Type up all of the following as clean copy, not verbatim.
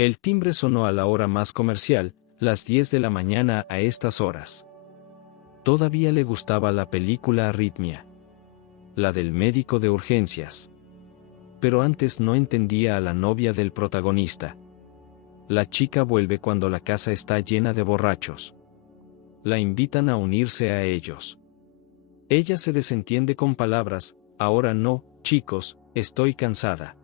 El timbre sonó a la hora más comercial, las 10 de la mañana a estas horas. Todavía le gustaba la película Arritmia. La del médico de urgencias. Pero antes no entendía a la novia del protagonista. La chica vuelve cuando la casa está llena de borrachos. La invitan a unirse a ellos. Ella se desentiende con palabras: ahora no, chicos, estoy cansada.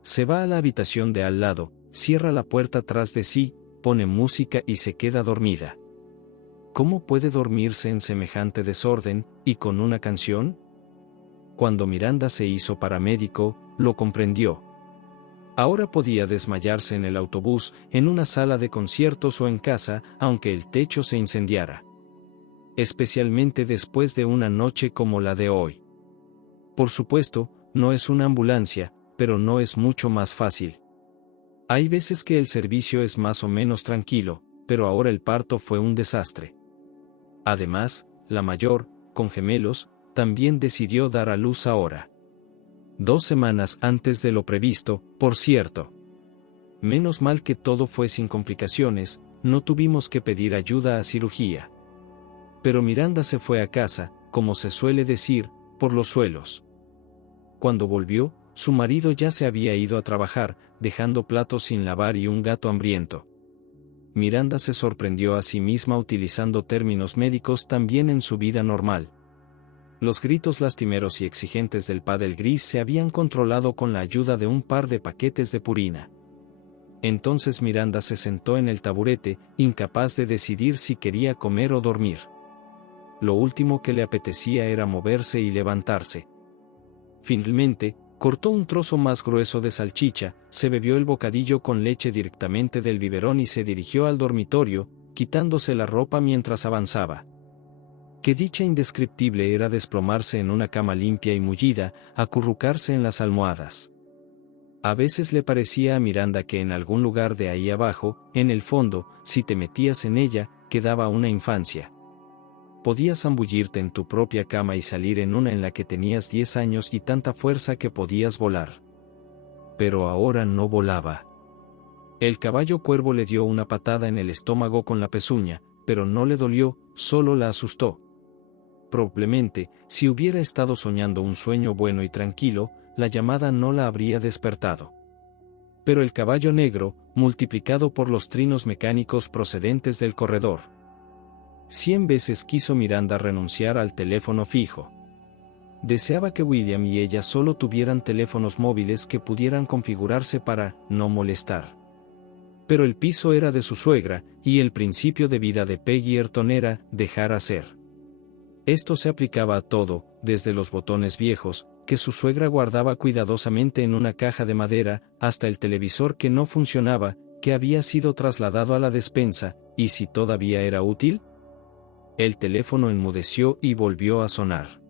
Se va a la habitación de al lado, cierra la puerta tras de sí, pone música y se queda dormida. ¿Cómo puede dormirse en semejante desorden, y con una canción? Cuando Miranda se hizo paramédico, lo comprendió. Ahora podía desmayarse en el autobús, en una sala de conciertos o en casa, aunque el techo se incendiara. Especialmente después de una noche como la de hoy. Por supuesto, no es una ambulancia, pero no es mucho más fácil. Hay veces que el servicio es más o menos tranquilo, pero ahora el parto fue un desastre. Además, la mayor, con gemelos, también decidió dar a luz ahora. 2 semanas antes de lo previsto, por cierto. Menos mal que todo fue sin complicaciones, no tuvimos que pedir ayuda a cirugía. Pero Miranda se fue a casa, como se suele decir, por los suelos. Cuando volvió, su marido ya se había ido a trabajar, dejando platos sin lavar y un gato hambriento. Miranda se sorprendió a sí misma utilizando términos médicos también en su vida normal. Los gritos lastimeros y exigentes del pádel gris se habían controlado con la ayuda de un par de paquetes de Purina. Entonces Miranda se sentó en el taburete, incapaz de decidir si quería comer o dormir. Lo último que le apetecía era moverse y levantarse. Finalmente, cortó un trozo más grueso de salchicha, se bebió el bocadillo con leche directamente del biberón y se dirigió al dormitorio, quitándose la ropa mientras avanzaba. Qué dicha indescriptible era desplomarse en una cama limpia y mullida, acurrucarse en las almohadas. A veces le parecía a Miranda que en algún lugar de ahí abajo, en el fondo, si te metías en ella, quedaba una infancia. Podías zambullirte en tu propia cama y salir en una en la que tenías 10 años y tanta fuerza que podías volar. Pero ahora no volaba. El caballo cuervo le dio una patada en el estómago con la pezuña, pero no le dolió, solo la asustó. Probablemente, si hubiera estado soñando un sueño bueno y tranquilo, la llamada no la habría despertado. Pero el caballo negro, multiplicado por los trinos mecánicos procedentes del corredor. 100 veces quiso Miranda renunciar al teléfono fijo. Deseaba que William y ella solo tuvieran teléfonos móviles que pudieran configurarse para no molestar. Pero el piso era de su suegra, y el principio de vida de Peggy Ayrton era dejar hacer. Esto se aplicaba a todo, desde los botones viejos, que su suegra guardaba cuidadosamente en una caja de madera, hasta el televisor que no funcionaba, que había sido trasladado a la despensa, y si todavía era útil. El teléfono enmudeció y volvió a sonar.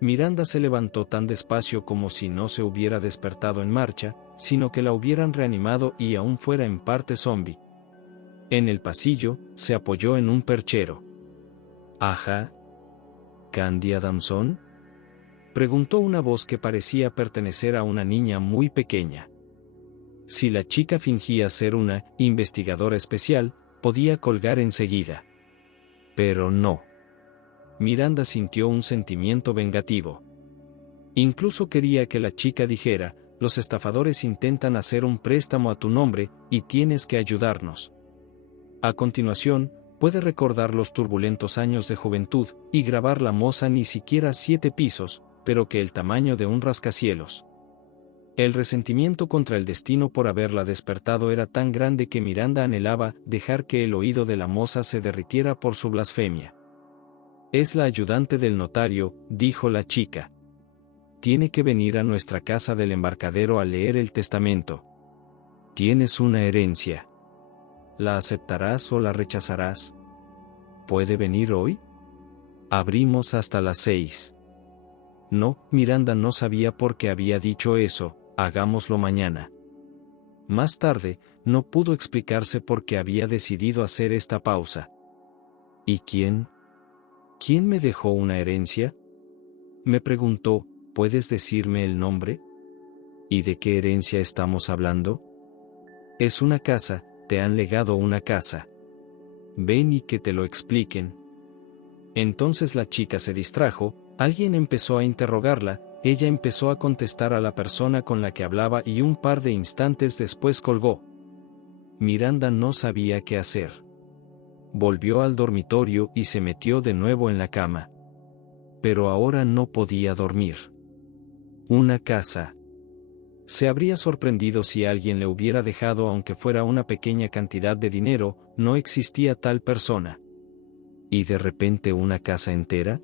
Miranda se levantó tan despacio como si no se hubiera despertado en marcha, sino que la hubieran reanimado y aún fuera en parte zombi. En el pasillo, se apoyó en un perchero. «Ajá. ¿Candy Adamson?», preguntó una voz que parecía pertenecer a una niña muy pequeña. Si la chica fingía ser una investigadora especial, podía colgar enseguida. Pero no. Miranda sintió un sentimiento vengativo. Incluso quería que la chica dijera: los estafadores intentan hacer un préstamo a tu nombre, y tienes que ayudarnos. A continuación, puede recordar los turbulentos años de juventud, y grabar la moza ni siquiera 7 pisos, pero que el tamaño de un rascacielos. El resentimiento contra el destino por haberla despertado era tan grande que Miranda anhelaba dejar que el oído de la moza se derritiera por su blasfemia. «Es la ayudante del notario», dijo la chica. «Tiene que venir a nuestra casa del embarcadero a leer el testamento. Tienes una herencia. ¿La aceptarás o la rechazarás? ¿Puede venir hoy? Abrimos hasta las 6. No, Miranda no sabía por qué había dicho eso. Hagámoslo mañana. Más tarde, no pudo explicarse por qué había decidido hacer esta pausa. ¿Y quién? ¿Quién me dejó una herencia?, me preguntó. ¿Puedes decirme el nombre? ¿Y de qué herencia estamos hablando? Es una casa, te han legado una casa. Ven y que te lo expliquen. Entonces la chica se distrajo, alguien empezó a interrogarla, ella empezó a contestar a la persona con la que hablaba y un par de instantes después colgó. Miranda no sabía qué hacer. Volvió al dormitorio y se metió de nuevo en la cama. Pero ahora no podía dormir. Una casa. Se habría sorprendido si alguien le hubiera dejado aunque fuera una pequeña cantidad de dinero, no existía tal persona. ¿Y de repente una casa entera?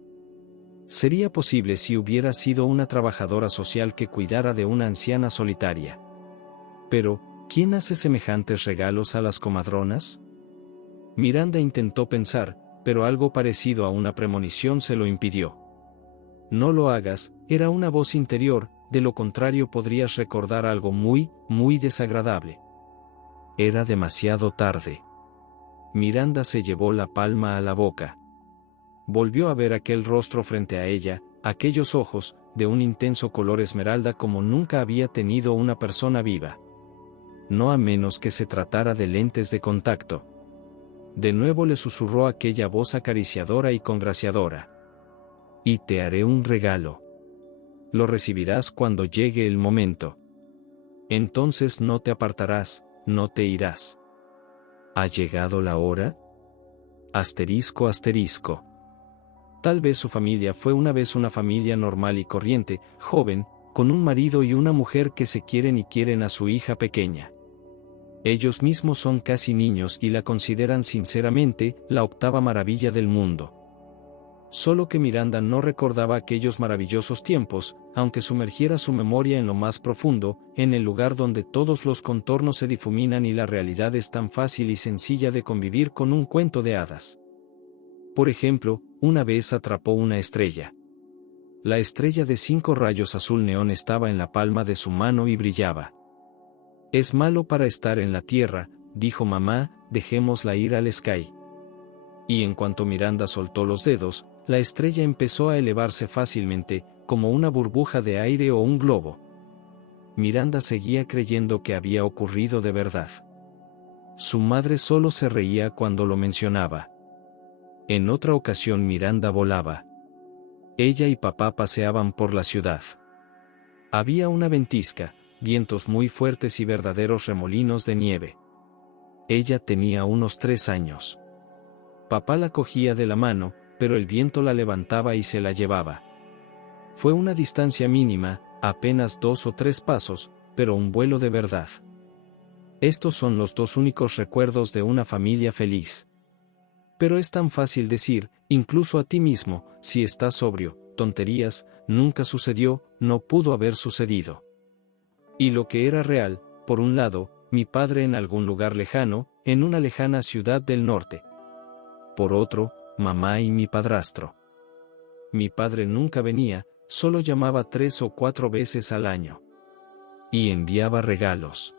Sería posible si hubiera sido una trabajadora social que cuidara de una anciana solitaria. Pero, ¿quién hace semejantes regalos a las comadronas? Miranda intentó pensar, pero algo parecido a una premonición se lo impidió. No lo hagas, era una voz interior, de lo contrario podrías recordar algo muy, muy desagradable. Era demasiado tarde. Miranda se llevó la palma a la boca. Volvió a ver aquel rostro frente a ella, aquellos ojos, de un intenso color esmeralda como nunca había tenido una persona viva. No a menos que se tratara de lentes de contacto. De nuevo le susurró aquella voz acariciadora y congraciadora. Y te haré un regalo. Lo recibirás cuando llegue el momento. Entonces no te apartarás, no te irás. ¿Ha llegado la hora? Asterisco asterisco. Tal vez su familia fue una vez una familia normal y corriente, joven, con un marido y una mujer que se quieren y quieren a su hija pequeña. Ellos mismos son casi niños y la consideran sinceramente la octava maravilla del mundo. Solo que Miranda no recordaba aquellos maravillosos tiempos, aunque sumergiera su memoria en lo más profundo, en el lugar donde todos los contornos se difuminan y la realidad es tan fácil y sencilla de convivir con un cuento de hadas. Por ejemplo, una vez atrapó una estrella. La estrella de 5 rayos azul neón estaba en la palma de su mano y brillaba. Es malo para estar en la tierra, dijo mamá, dejémosla ir al sky. Y en cuanto Miranda soltó los dedos, la estrella empezó a elevarse fácilmente, como una burbuja de aire o un globo. Miranda seguía creyendo que había ocurrido de verdad. Su madre solo se reía cuando lo mencionaba. En otra ocasión Miranda volaba. Ella y papá paseaban por la ciudad. Había una ventisca, vientos muy fuertes y verdaderos remolinos de nieve. Ella tenía unos 3 años. Papá la cogía de la mano, pero el viento la levantaba y se la llevaba. Fue una distancia mínima, apenas 2 o 3 pasos, pero un vuelo de verdad. Estos son los 2 únicos recuerdos de una familia feliz. Pero es tan fácil decir, incluso a ti mismo, si estás sobrio, tonterías, nunca sucedió, no pudo haber sucedido. Y lo que era real, por un lado, mi padre en algún lugar lejano, en una lejana ciudad del norte. Por otro, mamá y mi padrastro. Mi padre nunca venía, solo llamaba 3 o 4 veces al año. Y enviaba regalos.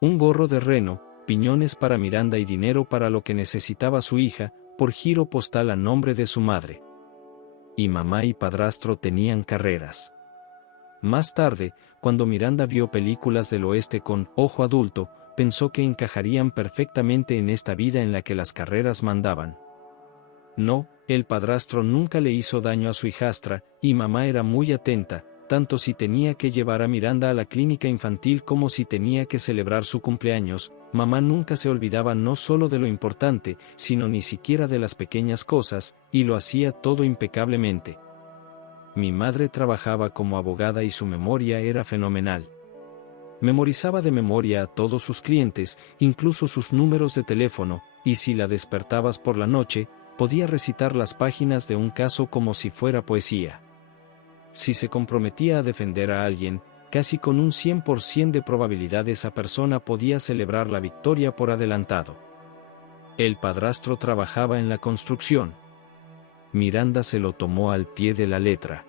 Un gorro de reno, piñones para Miranda y dinero para lo que necesitaba su hija, por giro postal a nombre de su madre. Y mamá y padrastro tenían carreras. Más tarde, cuando Miranda vio películas del oeste con ojo adulto, pensó que encajarían perfectamente en esta vida en la que las carreras mandaban. No, el padrastro nunca le hizo daño a su hijastra, y mamá era muy atenta, tanto si tenía que llevar a Miranda a la clínica infantil como si tenía que celebrar su cumpleaños. Mamá nunca se olvidaba no solo de lo importante, sino ni siquiera de las pequeñas cosas, y lo hacía todo impecablemente. Mi madre trabajaba como abogada y su memoria era fenomenal. Memorizaba de memoria a todos sus clientes, incluso sus números de teléfono, y si la despertabas por la noche, podía recitar las páginas de un caso como si fuera poesía. Si se comprometía a defender a alguien, casi con un 100% de probabilidad esa persona podía celebrar la victoria por adelantado. El padrastro trabajaba en la construcción. Miranda se lo tomó al pie de la letra.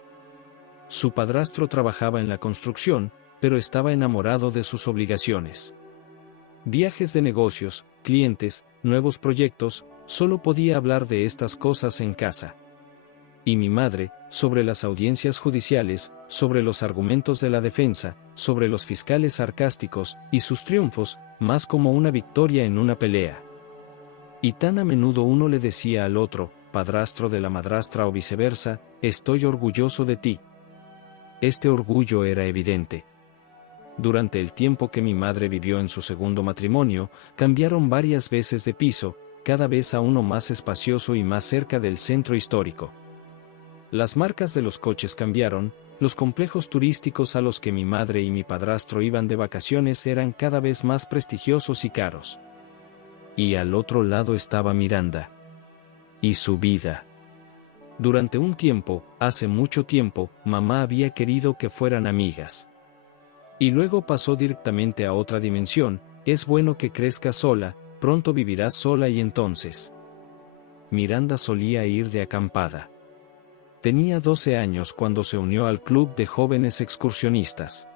Su padrastro trabajaba en la construcción, pero estaba enamorado de sus obligaciones. Viajes de negocios, clientes, nuevos proyectos, solo podía hablar de estas cosas en casa. Y mi madre, sobre las audiencias judiciales, sobre los argumentos de la defensa, sobre los fiscales sarcásticos, y sus triunfos, más como una victoria en una pelea. Y tan a menudo uno le decía al otro, padrastro de la madrastra o viceversa, estoy orgulloso de ti. Este orgullo era evidente. Durante el tiempo que mi madre vivió en su segundo matrimonio, cambiaron varias veces de piso, cada vez a uno más espacioso y más cerca del centro histórico. Las marcas de los coches cambiaron, los complejos turísticos a los que mi madre y mi padrastro iban de vacaciones eran cada vez más prestigiosos y caros. Y al otro lado estaba Miranda. Y su vida. Durante un tiempo, hace mucho tiempo, mamá había querido que fueran amigas. Y luego pasó directamente a otra dimensión, es bueno que crezcas sola, pronto vivirás sola y entonces. Miranda solía ir de acampada. Tenía 12 años cuando se unió al club de jóvenes excursionistas.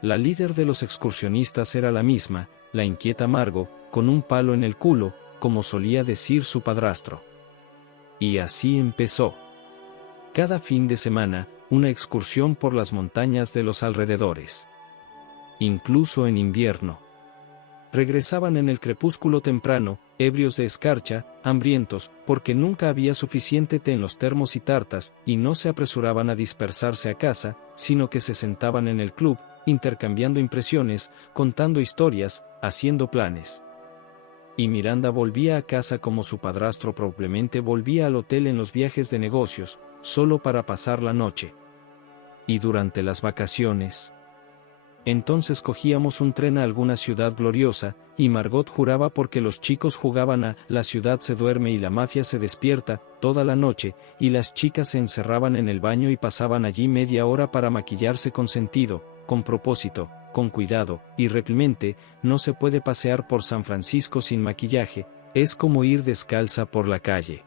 La líder de los excursionistas era la misma, la inquieta Margo, con un palo en el culo, como solía decir su padrastro. Y así empezó. Cada fin de semana, una excursión por las montañas de los alrededores. Incluso en invierno. Regresaban en el crepúsculo temprano, ebrios de escarcha, hambrientos, porque nunca había suficiente té en los termos y tartas, y no se apresuraban a dispersarse a casa, sino que se sentaban en el club, intercambiando impresiones, contando historias, haciendo planes. Y Miranda volvía a casa como su padrastro probablemente volvía al hotel en los viajes de negocios, solo para pasar la noche. Y durante las vacaciones. Entonces cogíamos un tren a alguna ciudad gloriosa, y Margot juraba porque los chicos jugaban a "La ciudad se duerme y la mafia se despierta" toda la noche, y las chicas se encerraban en el baño y pasaban allí media hora para maquillarse con sentido, con propósito, con cuidado, y realmente, no se puede pasear por San Francisco sin maquillaje, es como ir descalza por la calle.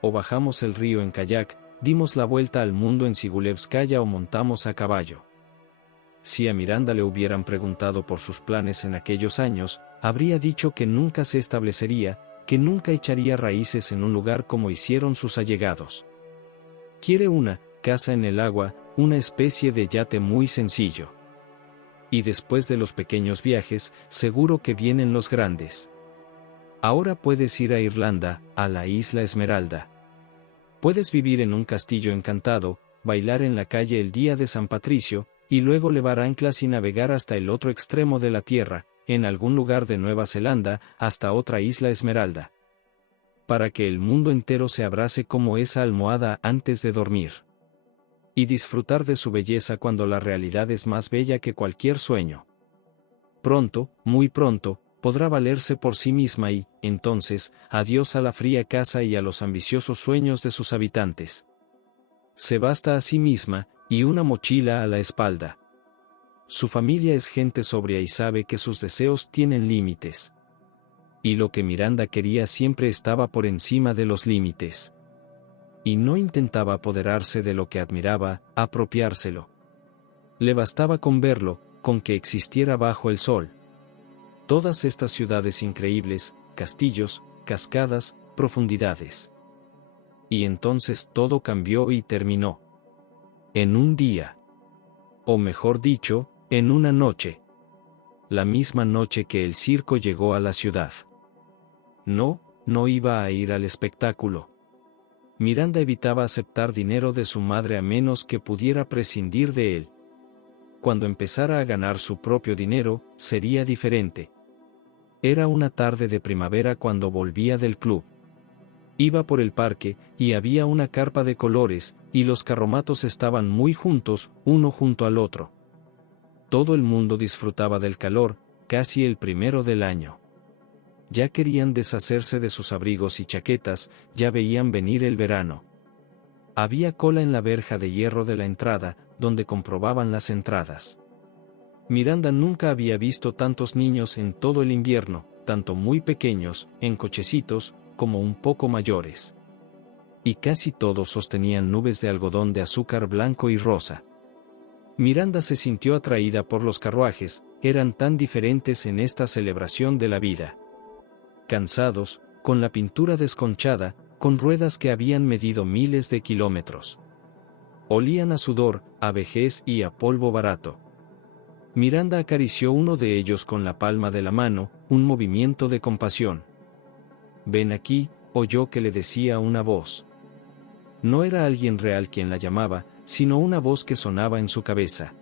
O bajamos el río en kayak, dimos la vuelta al mundo en Sigulevskaya o montamos a caballo. Si a Miranda le hubieran preguntado por sus planes en aquellos años, habría dicho que nunca se establecería, que nunca echaría raíces en un lugar como hicieron sus allegados. Quiere una casa en el agua, una especie de yate muy sencillo. Y después de los pequeños viajes, seguro que vienen los grandes. Ahora puedes ir a Irlanda, a la Isla Esmeralda. Puedes vivir en un castillo encantado, bailar en la calle el día de San Patricio, y luego levar anclas y navegar hasta el otro extremo de la tierra, en algún lugar de Nueva Zelanda, hasta otra Isla Esmeralda. Para que el mundo entero se abrace como esa almohada antes de dormir. Y disfrutar de su belleza cuando la realidad es más bella que cualquier sueño. Pronto, muy pronto, podrá valerse por sí misma y, entonces, adiós a la fría casa y a los ambiciosos sueños de sus habitantes. Se basta a sí misma, y una mochila a la espalda. Su familia es gente sobria y sabe que sus deseos tienen límites. Y lo que Miranda quería siempre estaba por encima de los límites. Y no intentaba apoderarse de lo que admiraba, apropiárselo. Le bastaba con verlo, con que existiera bajo el sol. Todas estas ciudades increíbles, castillos, cascadas, profundidades. Y entonces todo cambió y terminó. En un día. O mejor dicho, en una noche. La misma noche que el circo llegó a la ciudad. No iba a ir al espectáculo. Miranda evitaba aceptar dinero de su madre a menos que pudiera prescindir de él. Cuando empezara a ganar su propio dinero, sería diferente. Era una tarde de primavera cuando volvía del club. Iba por el parque, y había una carpa de colores, y los carromatos estaban muy juntos, uno junto al otro. Todo el mundo disfrutaba del calor, casi el primero del año. Ya querían deshacerse de sus abrigos y chaquetas, ya veían venir el verano. Había cola en la verja de hierro de la entrada, donde comprobaban las entradas. Miranda nunca había visto tantos niños en todo el invierno, tanto muy pequeños, en cochecitos, como un poco mayores. Y casi todos sostenían nubes de algodón de azúcar blanco y rosa. Miranda se sintió atraída por los carruajes, eran tan diferentes en esta celebración de la vida. Cansados, con la pintura desconchada, con ruedas que habían medido miles de kilómetros. Olían a sudor, a vejez y a polvo barato. Miranda acarició uno de ellos con la palma de la mano, un movimiento de compasión. «Ven aquí», oyó que le decía una voz. No era alguien real quien la llamaba, sino una voz que sonaba en su cabeza.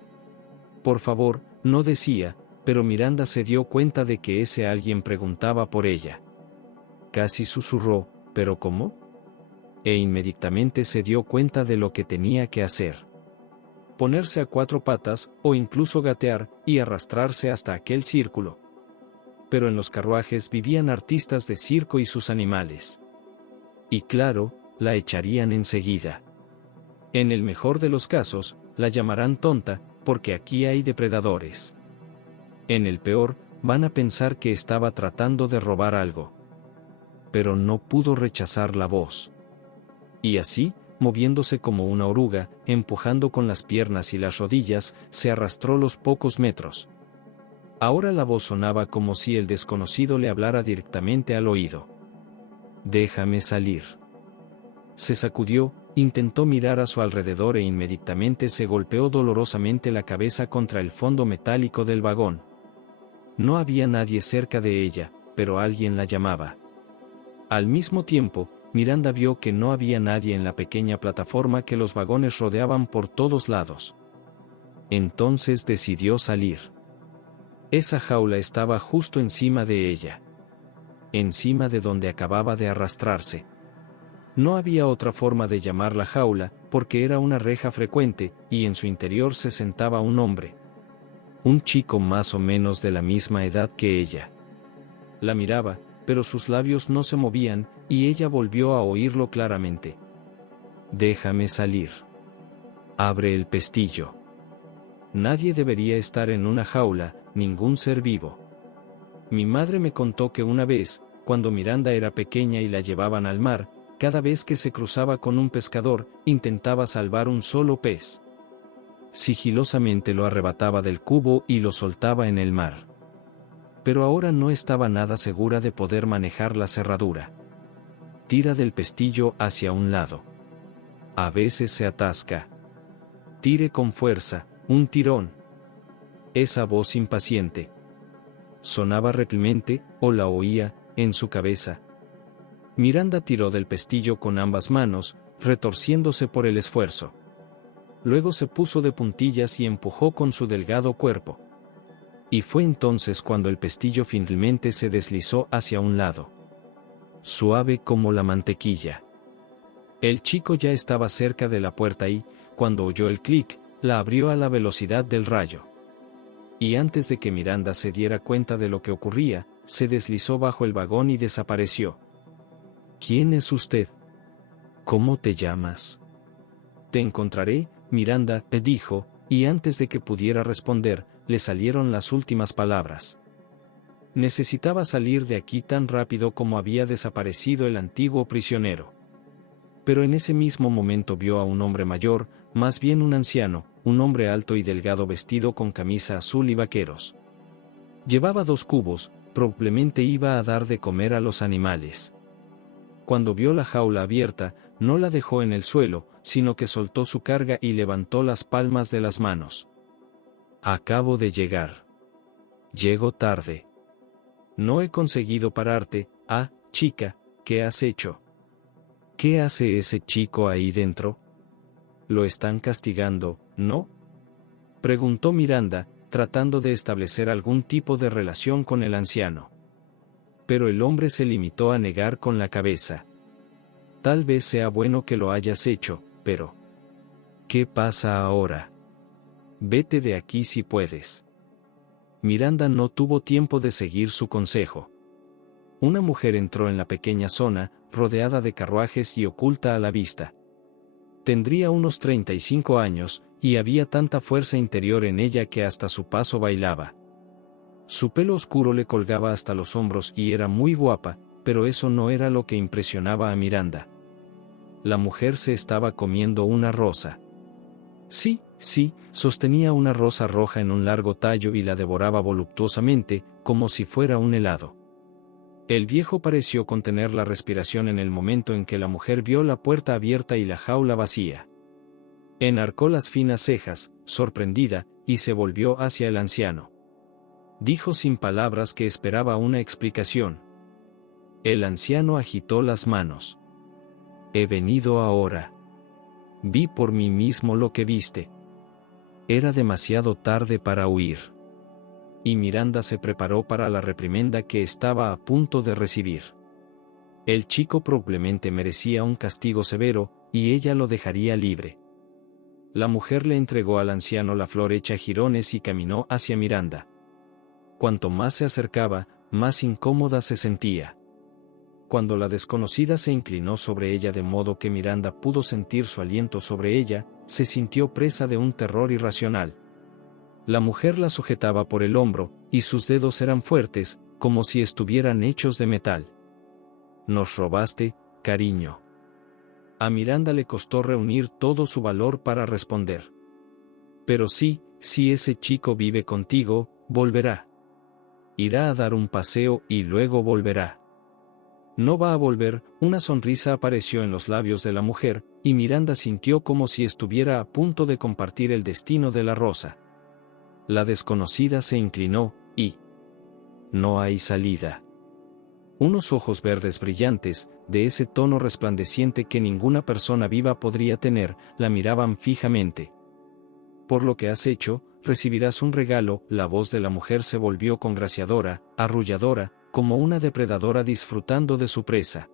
«Por favor», no decía, pero Miranda se dio cuenta de que ese alguien preguntaba por ella. Casi susurró, «¿Pero cómo?», e inmediatamente se dio cuenta de lo que tenía que hacer. Ponerse a cuatro patas, o incluso gatear, y arrastrarse hasta aquel círculo. Pero en los carruajes vivían artistas de circo y sus animales. Y claro, la echarían enseguida. En el mejor de los casos, la llamarán tonta, porque aquí hay depredadores. En el peor, van a pensar que estaba tratando de robar algo. Pero no pudo rechazar la voz. Y así, moviéndose como una oruga, empujando con las piernas y las rodillas, se arrastró los pocos metros. Ahora la voz sonaba como si el desconocido le hablara directamente al oído. «Déjame salir». Se sacudió, intentó mirar a su alrededor e inmediatamente se golpeó dolorosamente la cabeza contra el fondo metálico del vagón. No había nadie cerca de ella, pero alguien la llamaba. Al mismo tiempo, Miranda vio que no había nadie en la pequeña plataforma que los vagones rodeaban por todos lados. Entonces decidió salir. Esa jaula estaba justo encima de ella. Encima de donde acababa de arrastrarse. No había otra forma de llamar la jaula, porque era una reja frecuente, y en su interior se sentaba un hombre. Un chico más o menos de la misma edad que ella. La miraba, pero sus labios no se movían, y ella volvió a oírlo claramente. «Déjame salir. Abre el pestillo. Nadie debería estar en una jaula, ningún ser vivo. Mi madre me contó que una vez, cuando Miranda era pequeña y la llevaban al mar, cada vez que se cruzaba con un pescador, intentaba salvar un solo pez. Sigilosamente lo arrebataba del cubo y lo soltaba en el mar. Pero ahora no estaba nada segura de poder manejar la cerradura. Tira del pestillo hacia un lado. A veces se atasca. Tire con fuerza, un tirón». Esa voz impaciente. Sonaba reprimende, o la oía, en su cabeza. Miranda tiró del pestillo con ambas manos, retorciéndose por el esfuerzo. Luego se puso de puntillas y empujó con su delgado cuerpo. Y fue entonces cuando el pestillo finalmente se deslizó hacia un lado. Suave como la mantequilla. El chico ya estaba cerca de la puerta y, cuando oyó el clic, la abrió a la velocidad del rayo. Y antes de que Miranda se diera cuenta de lo que ocurría, se deslizó bajo el vagón y desapareció. «¿Quién es usted? ¿Cómo te llamas?» «Te encontraré», Miranda le dijo, y antes de que pudiera responder, le salieron las últimas palabras. Necesitaba salir de aquí tan rápido como había desaparecido el antiguo prisionero. Pero en ese mismo momento vio a un hombre mayor, más bien un anciano, un hombre alto y delgado vestido con camisa azul y vaqueros. Llevaba 2 cubos, probablemente iba a dar de comer a los animales. Cuando vio la jaula abierta, no la dejó en el suelo, sino que soltó su carga y levantó las palmas de las manos. «Acabo de llegar. Llego tarde. No he conseguido pararte. Ah, chica, ¿qué has hecho? ¿Qué hace ese chico ahí dentro? ¿Lo están castigando, no?», preguntó Miranda, tratando de establecer algún tipo de relación con el anciano. Pero el hombre se limitó a negar con la cabeza. «Tal vez sea bueno que lo hayas hecho, pero ¿qué pasa ahora? Vete de aquí si puedes». Miranda no tuvo tiempo de seguir su consejo. Una mujer entró en la pequeña zona, rodeada de carruajes y oculta a la vista. Tendría unos 35 años, y había tanta fuerza interior en ella que hasta su paso bailaba. Su pelo oscuro le colgaba hasta los hombros y era muy guapa, pero eso no era lo que impresionaba a Miranda. La mujer se estaba comiendo una rosa. Sí, sostenía una rosa roja en un largo tallo y la devoraba voluptuosamente, como si fuera un helado. El viejo pareció contener la respiración en el momento en que la mujer vio la puerta abierta y la jaula vacía. Enarcó las finas cejas, sorprendida, y se volvió hacia el anciano. Dijo sin palabras que esperaba una explicación. El anciano agitó las manos. He venido ahora. Vi por mí mismo lo que viste. Era demasiado tarde para huir. Y Miranda se preparó para la reprimenda que estaba a punto de recibir. El chico probablemente merecía un castigo severo, y ella lo dejaría libre. La mujer le entregó al anciano la flor hecha jirones y caminó hacia Miranda. Cuanto más se acercaba, más incómoda se sentía. Cuando la desconocida se inclinó sobre ella de modo que Miranda pudo sentir su aliento sobre ella, se sintió presa de un terror irracional. La mujer la sujetaba por el hombro, y sus dedos eran fuertes, como si estuvieran hechos de metal. Nos robaste, cariño. A Miranda le costó reunir todo su valor para responder. Pero sí, si ese chico vive contigo, volverá. Irá a dar un paseo y luego volverá. No va a volver. Una sonrisa apareció en los labios de la mujer, y Miranda sintió como si estuviera a punto de compartir el destino de la rosa. La desconocida se inclinó, y... no hay salida. Unos ojos verdes brillantes, de ese tono resplandeciente que ninguna persona viva podría tener, la miraban fijamente. Por lo que has hecho, recibirás un regalo. La voz de la mujer se volvió congraciadora, arrulladora, como una depredadora disfrutando de su presa.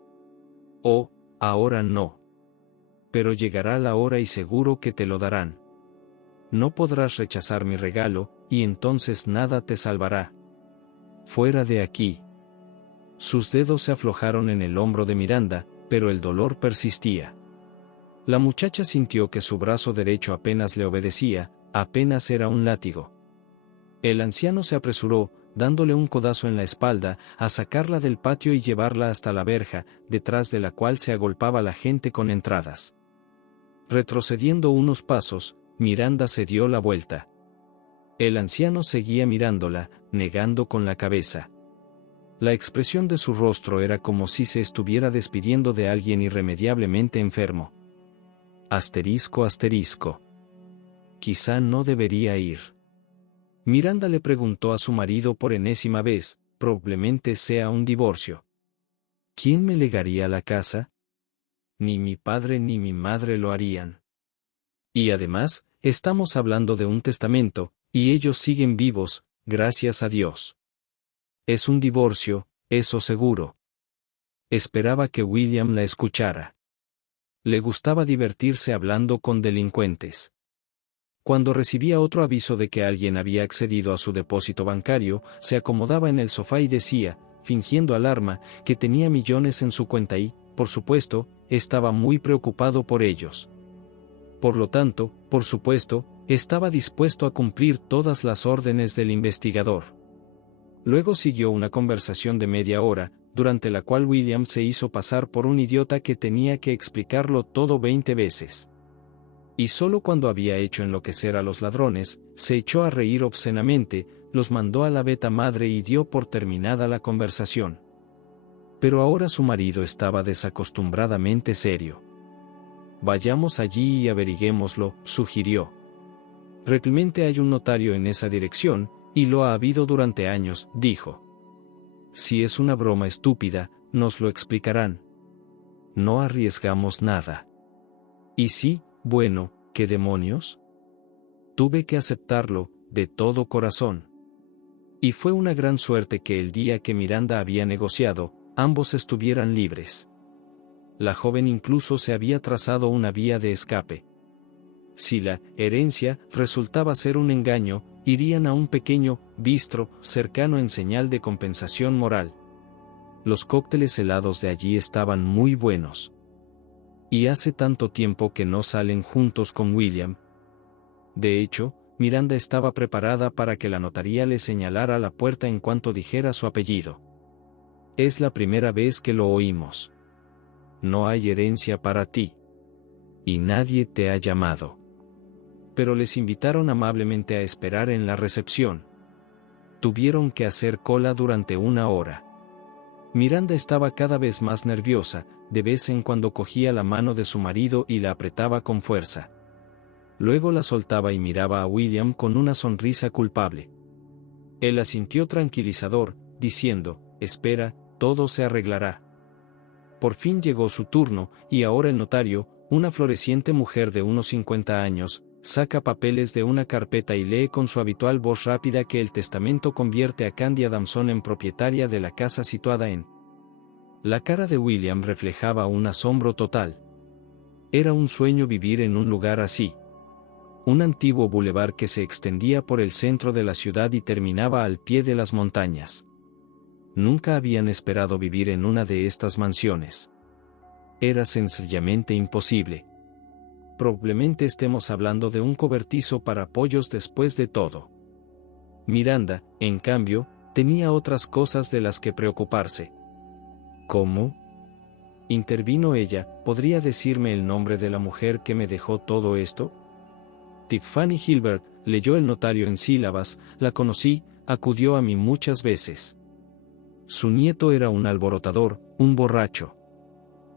Oh, ahora no. Pero llegará la hora y seguro que te lo darán. No podrás rechazar mi regalo, y entonces nada te salvará. Fuera de aquí. Sus dedos se aflojaron en el hombro de Miranda, pero el dolor persistía. La muchacha sintió que su brazo derecho apenas le obedecía, apenas era un látigo. El anciano se apresuró, dándole un codazo en la espalda, a sacarla del patio y llevarla hasta la verja, detrás de la cual se agolpaba la gente con entradas. Retrocediendo unos pasos, Miranda se dio la vuelta. El anciano seguía mirándola, negando con la cabeza. La expresión de su rostro era como si se estuviera despidiendo de alguien irremediablemente enfermo. Asterisco asterisco. Quizá no debería ir. Miranda le preguntó a su marido por enésima vez, probablemente sea un divorcio. ¿Quién me legaría la casa? Ni mi padre ni mi madre lo harían. Y además, estamos hablando de un testamento, y ellos siguen vivos, gracias a Dios. Es un divorcio, eso seguro. Esperaba que William la escuchara. Le gustaba divertirse hablando con delincuentes. Cuando recibía otro aviso de que alguien había accedido a su depósito bancario, se acomodaba en el sofá y decía, fingiendo alarma, que tenía millones en su cuenta y, por supuesto, estaba muy preocupado por ellos. Por lo tanto, por supuesto, estaba dispuesto a cumplir todas las órdenes del investigador. Luego siguió una conversación de media hora, durante la cual William se hizo pasar por un idiota que tenía que explicarlo todo 20 veces. Y solo cuando había hecho enloquecer a los ladrones, se echó a reír obscenamente, los mandó a la beta madre y dio por terminada la conversación. Pero ahora su marido estaba desacostumbradamente serio. Vayamos allí y averiguémoslo, sugirió. Realmente hay un notario en esa dirección, y lo ha habido durante años, dijo. Si es una broma estúpida, nos lo explicarán. No arriesgamos nada. Y sí, bueno, ¿qué demonios? Tuve que aceptarlo, de todo corazón. Y fue una gran suerte que el día que Miranda había negociado, ambos estuvieran libres. La joven incluso se había trazado una vía de escape. Si la herencia resultaba ser un engaño, irían a un pequeño bistro cercano en señal de compensación moral. Los cócteles helados de allí estaban muy buenos. Y hace tanto tiempo que no salen juntos con William. De hecho, Miranda estaba preparada para que la notaría le señalara la puerta en cuanto dijera su apellido. Es la primera vez que lo oímos. No hay herencia para ti. Y nadie te ha llamado. Pero les invitaron amablemente a esperar en la recepción. Tuvieron que hacer cola durante 1 hora. Miranda estaba cada vez más nerviosa, de vez en cuando cogía la mano de su marido y la apretaba con fuerza. Luego la soltaba y miraba a William con una sonrisa culpable. Él asintió tranquilizador, diciendo, «Espera, todo se arreglará». Por fin llegó su turno, y ahora el notario, una floreciente mujer de unos 50 años, saca papeles de una carpeta y lee con su habitual voz rápida que el testamento convierte a Candy Adamson en propietaria de la casa situada en. La cara de William reflejaba un asombro total. Era un sueño vivir en un lugar así. Un antiguo bulevar que se extendía por el centro de la ciudad y terminaba al pie de las montañas. Nunca habían esperado vivir en una de estas mansiones. Era sencillamente imposible. Probablemente estemos hablando de un cobertizo para pollos después de todo. Miranda, en cambio, tenía otras cosas de las que preocuparse. ¿Cómo? Intervino ella. ¿Podría decirme el nombre de la mujer que me dejó todo esto? Tiffany Gilbert, leyó el notario en sílabas. La conocí, acudió a mí muchas veces. Su nieto era un alborotador, un borracho.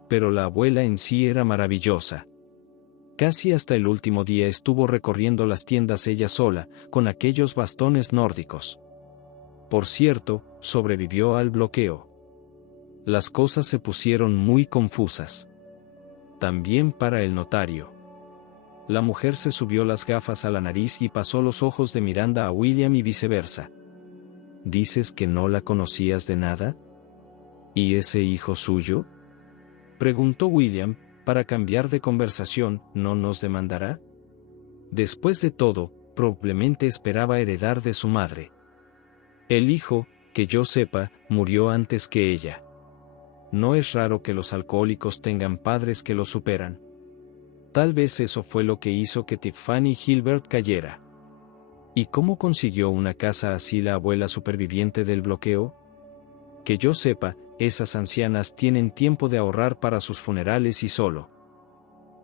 Pero la abuela en sí era maravillosa. Casi hasta el último día estuvo recorriendo las tiendas ella sola, con aquellos bastones nórdicos. Por cierto, sobrevivió al bloqueo. Las cosas se pusieron muy confusas. También para el notario. La mujer se subió las gafas a la nariz y pasó los ojos de Miranda a William y viceversa. ¿Dices que no la conocías de nada? ¿Y ese hijo suyo? Preguntó William, para cambiar de conversación. ¿No nos demandará? Después de todo, probablemente esperaba heredar de su madre. El hijo, que yo sepa, murió antes que ella. No es raro que los alcohólicos tengan padres que los superan. Tal vez eso fue lo que hizo que Tiffany Gilbert cayera. ¿Y cómo consiguió una casa así la abuela superviviente del bloqueo? Que yo sepa, esas ancianas tienen tiempo de ahorrar para sus funerales y solo.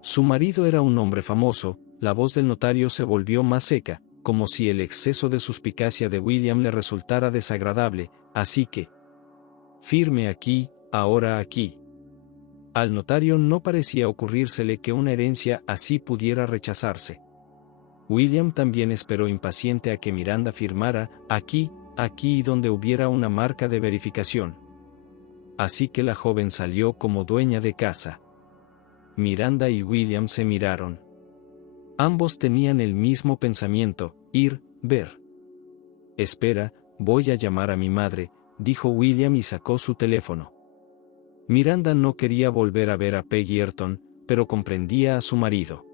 Su marido era un hombre famoso. La voz del notario se volvió más seca, como si el exceso de suspicacia de William le resultara desagradable, así que. Firme aquí, ahora aquí. Al notario no parecía ocurrírsele que una herencia así pudiera rechazarse. William también esperó impaciente a que Miranda firmara, aquí y donde hubiera una marca de verificación. Así que la joven salió como dueña de casa. Miranda y William se miraron. Ambos tenían el mismo pensamiento, ir, ver. Espera, voy a llamar a mi madre, dijo William y sacó su teléfono. Miranda no quería volver a ver a Peggy Earton, pero comprendía a su marido.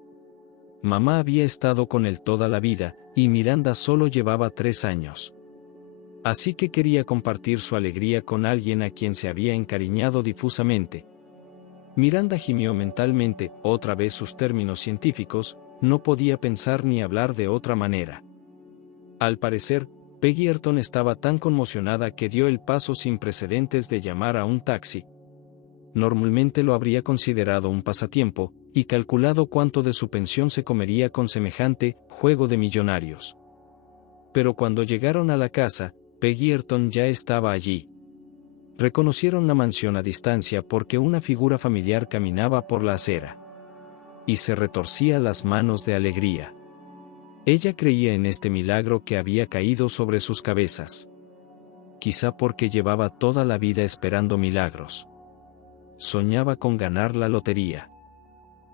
Mamá había estado con él toda la vida, y Miranda solo llevaba 3 años. Así que quería compartir su alegría con alguien a quien se había encariñado difusamente. Miranda gimió mentalmente, otra vez sus términos científicos, no podía pensar ni hablar de otra manera. Al parecer, Peggy Earton estaba tan conmocionada que dio el paso sin precedentes de llamar a un taxi. Normalmente lo habría considerado un pasatiempo, y calculado cuánto de su pensión se comería con semejante juego de millonarios. Pero cuando llegaron a la casa, Peggy Earton ya estaba allí. Reconocieron la mansión a distancia porque una figura familiar caminaba por la acera. Y se retorcía las manos de alegría. Ella creía en este milagro que había caído sobre sus cabezas. Quizá porque llevaba toda la vida esperando milagros. Soñaba con ganar la lotería.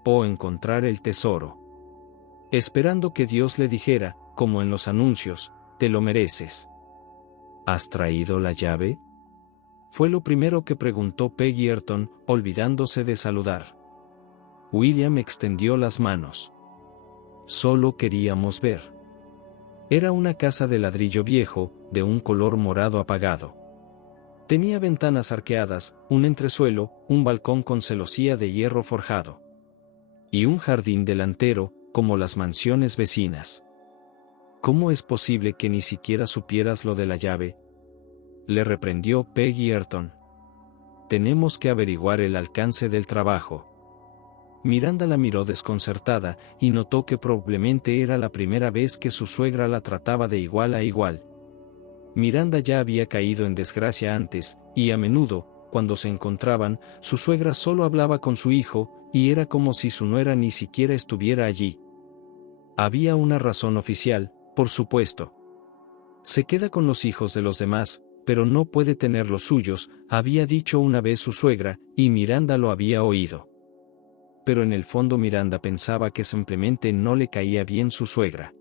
O encontrar el tesoro. Esperando que Dios le dijera, como en los anuncios, te lo mereces. ¿Has traído la llave? Fue lo primero que preguntó Peggy Earton, olvidándose de saludar. William extendió las manos. Solo queríamos ver. Era una casa de ladrillo viejo, de un color morado apagado. Tenía ventanas arqueadas, un entresuelo, un balcón con celosía de hierro forjado. Y un jardín delantero, como las mansiones vecinas. ¿Cómo es posible que ni siquiera supieras lo de la llave? Le reprendió Peggy Earton. Tenemos que averiguar el alcance del trabajo. Miranda la miró desconcertada, y notó que probablemente era la primera vez que su suegra la trataba de igual a igual. Miranda ya había caído en desgracia antes, y a menudo, cuando se encontraban, su suegra solo hablaba con su hijo, y era como si su nuera ni siquiera estuviera allí. Había una razón oficial, por supuesto. Se queda con los hijos de los demás, pero no puede tener los suyos, había dicho una vez su suegra, y Miranda lo había oído. Pero en el fondo Miranda pensaba que simplemente no le caía bien su suegra.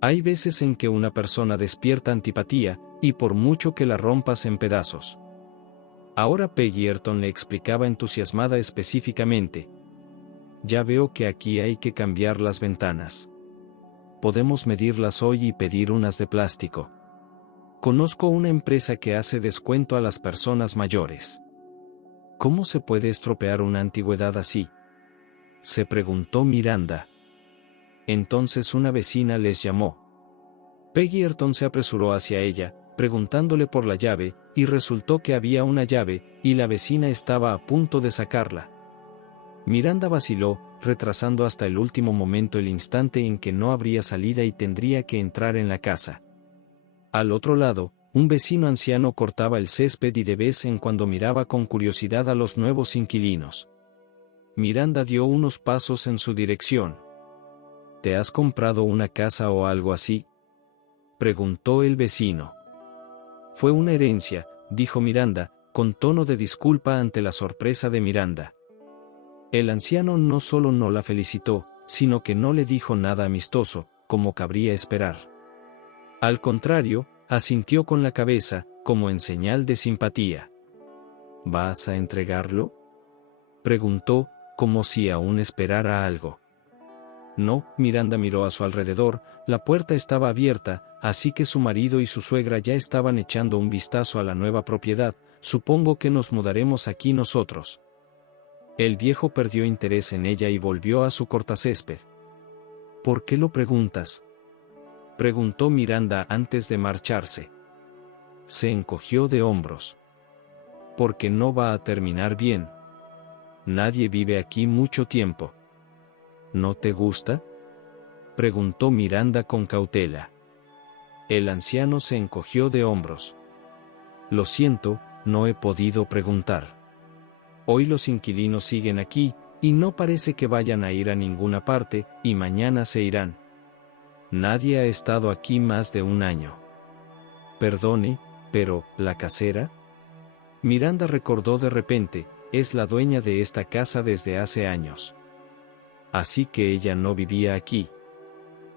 Hay veces en que una persona despierta antipatía, y por mucho que la rompas en pedazos. Ahora Peggy Earton le explicaba entusiasmada específicamente. Ya veo que aquí hay que cambiar las ventanas. Podemos medirlas hoy y pedir unas de plástico. Conozco una empresa que hace descuento a las personas mayores. ¿Cómo se puede estropear una antigüedad así?, se preguntó Miranda. Entonces una vecina les llamó. Peggy Earton se apresuró hacia ella, preguntándole por la llave, y resultó que había una llave, y la vecina estaba a punto de sacarla. Miranda vaciló, retrasando hasta el último momento el instante en que no habría salida y tendría que entrar en la casa. Al otro lado, un vecino anciano cortaba el césped y de vez en cuando miraba con curiosidad a los nuevos inquilinos. Miranda dio unos pasos en su dirección. ¿Te has comprado una casa o algo así?, preguntó el vecino. Fue una herencia, dijo Miranda, con tono de disculpa ante la sorpresa de Miranda. El anciano no solo no la felicitó, sino que no le dijo nada amistoso, como cabría esperar. Al contrario, asintió con la cabeza, como en señal de simpatía. ¿Vas a entregarlo?, preguntó, como si aún esperara algo. No, Miranda miró a su alrededor, la puerta estaba abierta, así que su marido y su suegra ya estaban echando un vistazo a la nueva propiedad. Supongo que nos mudaremos aquí nosotros. El viejo perdió interés en ella y volvió a su cortacésped. ¿Por qué lo preguntas?, preguntó Miranda antes de marcharse. Se encogió de hombros. Porque no va a terminar bien. Nadie vive aquí mucho tiempo. ¿No te gusta?, preguntó Miranda con cautela. El anciano se encogió de hombros. Lo siento, no he podido preguntar. Hoy los inquilinos siguen aquí, y no parece que vayan a ir a ninguna parte, y mañana se irán. Nadie ha estado aquí más de un año. Perdone, pero, ¿la casera? Miranda recordó de repente, es la dueña de esta casa desde hace años. Así que ella no vivía aquí.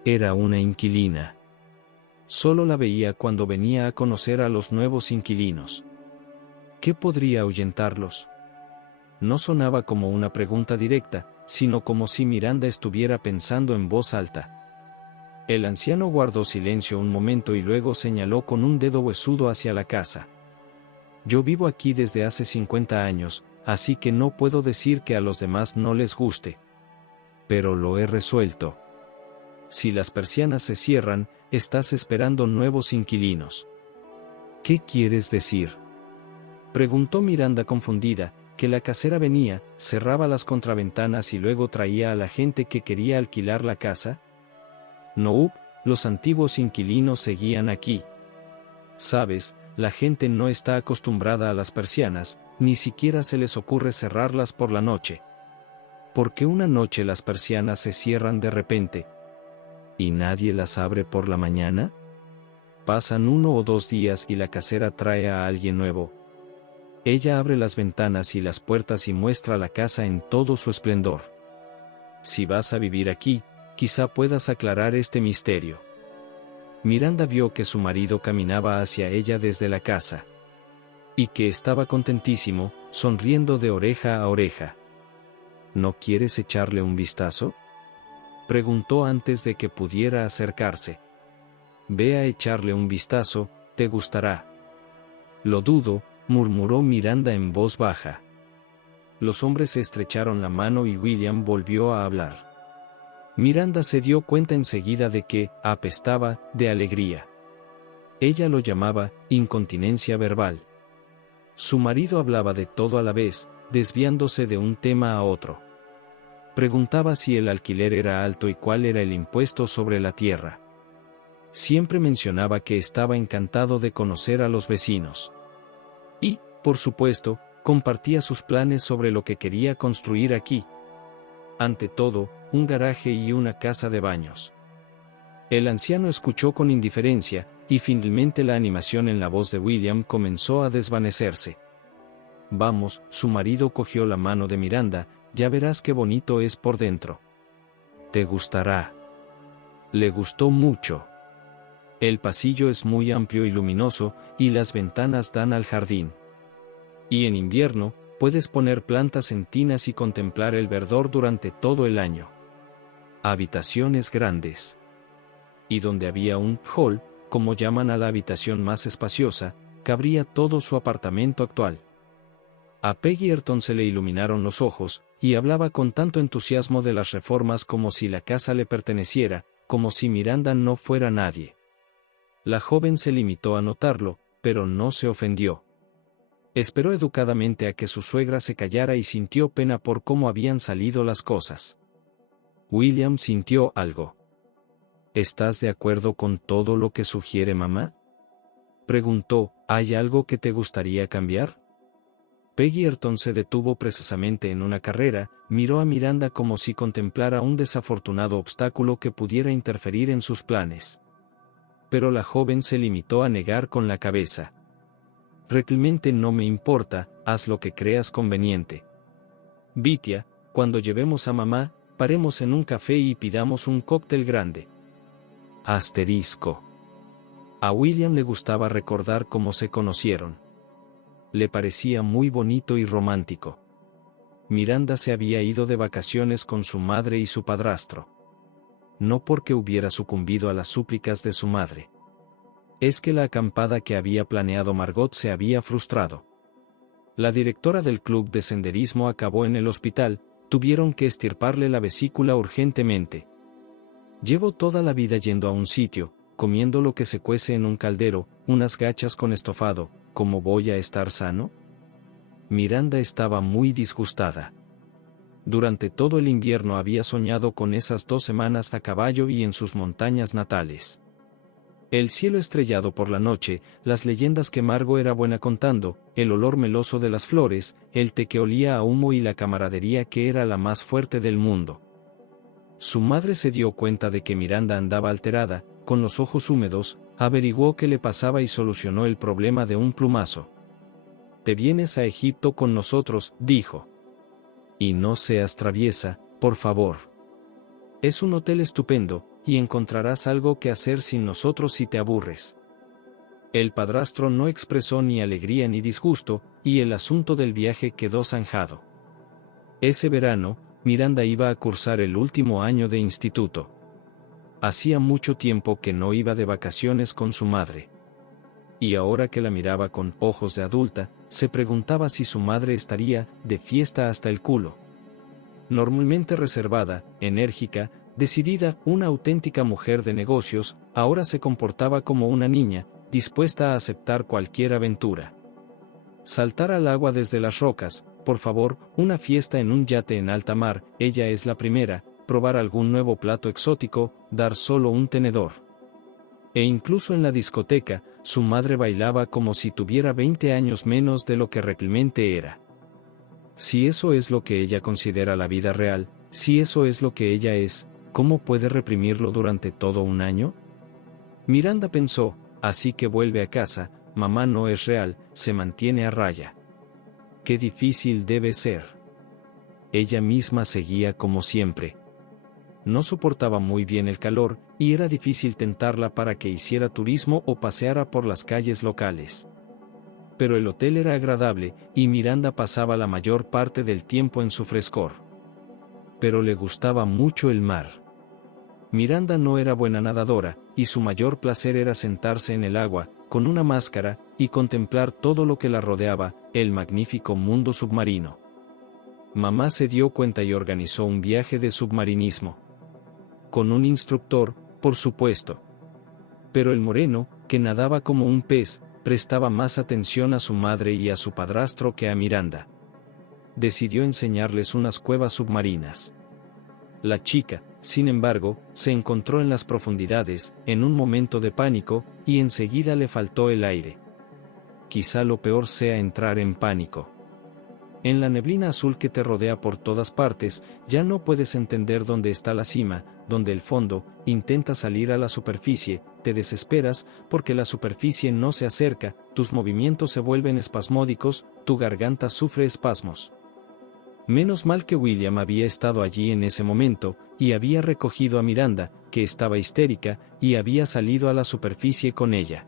Era una inquilina. Solo la veía cuando venía a conocer a los nuevos inquilinos. ¿Qué podría ahuyentarlos? No sonaba como una pregunta directa, sino como si Miranda estuviera pensando en voz alta. El anciano guardó silencio un momento y luego señaló con un dedo huesudo hacia la casa. Yo vivo aquí desde hace 50 años, así que no puedo decir que a los demás no les guste. Pero lo he resuelto. Si las persianas se cierran, estás esperando nuevos inquilinos. ¿Qué quieres decir?, preguntó Miranda confundida. Que la casera venía, cerraba las contraventanas y luego traía a la gente que quería alquilar la casa. No, los antiguos inquilinos seguían aquí. Sabes, la gente no está acostumbrada a las persianas, ni siquiera se les ocurre cerrarlas por la noche. ¿Por qué una noche las persianas se cierran de repente? ¿Y nadie las abre por la mañana? Pasan 1 o 2 días y la casera trae a alguien nuevo. Ella abre las ventanas y las puertas y muestra la casa en todo su esplendor. Si vas a vivir aquí, quizá puedas aclarar este misterio. Miranda vio que su marido caminaba hacia ella desde la casa. Y que estaba contentísimo, sonriendo de oreja a oreja. ¿No quieres echarle un vistazo?, preguntó antes de que pudiera acercarse. Ve a echarle un vistazo, te gustará. Lo dudo, murmuró Miranda en voz baja. Los hombres se estrecharon la mano y William volvió a hablar. Miranda se dio cuenta enseguida de que apestaba de alegría. Ella lo llamaba incontinencia verbal. Su marido hablaba de todo a la vez, desviándose de un tema a otro. Preguntaba si el alquiler era alto y cuál era el impuesto sobre la tierra. Siempre mencionaba que estaba encantado de conocer a los vecinos. Y, por supuesto, compartía sus planes sobre lo que quería construir aquí. Ante todo, un garaje y una casa de baños. El anciano escuchó con indiferencia, y finalmente la animación en la voz de William comenzó a desvanecerse. Vamos, su marido cogió la mano de Miranda, ya verás qué bonito es por dentro. Te gustará. Le gustó mucho. El pasillo es muy amplio y luminoso, y las ventanas dan al jardín. Y en invierno, puedes poner plantas en tinas y contemplar el verdor durante todo el año. Habitaciones grandes. Y donde había un hall, como llaman a la habitación más espaciosa, cabría todo su apartamento actual. A Peggy Ayrton se le iluminaron los ojos, y hablaba con tanto entusiasmo de las reformas como si la casa le perteneciera, como si Miranda no fuera nadie. La joven se limitó a notarlo, pero no se ofendió. Esperó educadamente a que su suegra se callara y sintió pena por cómo habían salido las cosas. William sintió algo. ¿Estás de acuerdo con todo lo que sugiere mamá? Preguntó, ¿hay algo que te gustaría cambiar? Peggy Ayrton se detuvo precisamente en una carrera, miró a Miranda como si contemplara un desafortunado obstáculo que pudiera interferir en sus planes. Pero la joven se limitó a negar con la cabeza. Realmente no me importa, haz lo que creas conveniente. Vitia, cuando llevemos a mamá, paremos en un café y pidamos un cóctel grande. Asterisco. A William le gustaba recordar cómo se conocieron. Le parecía muy bonito y romántico. Miranda se había ido de vacaciones con su madre y su padrastro. No porque hubiera sucumbido a las súplicas de su madre. Es que la acampada que había planeado Margot se había frustrado. La directora del club de senderismo acabó en el hospital, tuvieron que extirparle la vesícula urgentemente. Llevo toda la vida yendo a un sitio, comiendo lo que se cuece en un caldero, unas gachas con estofado, ¿cómo voy a estar sano? Miranda estaba muy disgustada. Durante todo el invierno había soñado con esas 2 semanas a caballo y en sus montañas natales. El cielo estrellado por la noche, las leyendas que Margot era buena contando, el olor meloso de las flores, el té que olía a humo y la camaradería que era la más fuerte del mundo. Su madre se dio cuenta de que Miranda andaba alterada, con los ojos húmedos, averiguó qué le pasaba y solucionó el problema de un plumazo. «Te vienes a Egipto con nosotros», dijo. «Y no seas traviesa, por favor. Es un hotel estupendo, y encontrarás algo que hacer sin nosotros si te aburres». El padrastro no expresó ni alegría ni disgusto, y el asunto del viaje quedó zanjado. Ese verano, Miranda iba a cursar el último año de instituto. Hacía mucho tiempo que no iba de vacaciones con su madre. Y ahora que la miraba con ojos de adulta, se preguntaba si su madre estaría de fiesta hasta el culo. Normalmente reservada, enérgica, decidida, una auténtica mujer de negocios, ahora se comportaba como una niña, dispuesta a aceptar cualquier aventura. Saltar al agua desde las rocas, por favor, una fiesta en un yate en alta mar, ella es la primera, probar algún nuevo plato exótico, dar solo un tenedor. E incluso en la discoteca, su madre bailaba como si tuviera 20 años menos de lo que realmente era. Si eso es lo que ella considera la vida real, si eso es lo que ella es, ¿cómo puede reprimirlo durante todo un año? Miranda pensó, así que vuelve a casa, mamá no es real, se mantiene a raya. Qué difícil debe ser. Ella misma seguía como siempre. No soportaba muy bien el calor, y era difícil tentarla para que hiciera turismo o paseara por las calles locales. Pero el hotel era agradable, y Miranda pasaba la mayor parte del tiempo en su frescor. Pero le gustaba mucho el mar. Miranda no era buena nadadora, y su mayor placer era sentarse en el agua, con una máscara, y contemplar todo lo que la rodeaba, el magnífico mundo submarino. Mamá se dio cuenta y organizó un viaje de submarinismo. Con un instructor, por supuesto. Pero el moreno, que nadaba como un pez, prestaba más atención a su madre y a su padrastro que a Miranda. Decidió enseñarles unas cuevas submarinas. La chica, sin embargo, se encontró en las profundidades, en un momento de pánico, y enseguida le faltó el aire. Quizá lo peor sea entrar en pánico. En la neblina azul que te rodea por todas partes, ya no puedes entender dónde está la cima, dónde el fondo, intentas salir a la superficie, te desesperas, porque la superficie no se acerca, tus movimientos se vuelven espasmódicos, tu garganta sufre espasmos. Menos mal que William había estado allí en ese momento, y había recogido a Miranda, que estaba histérica, y había salido a la superficie con ella.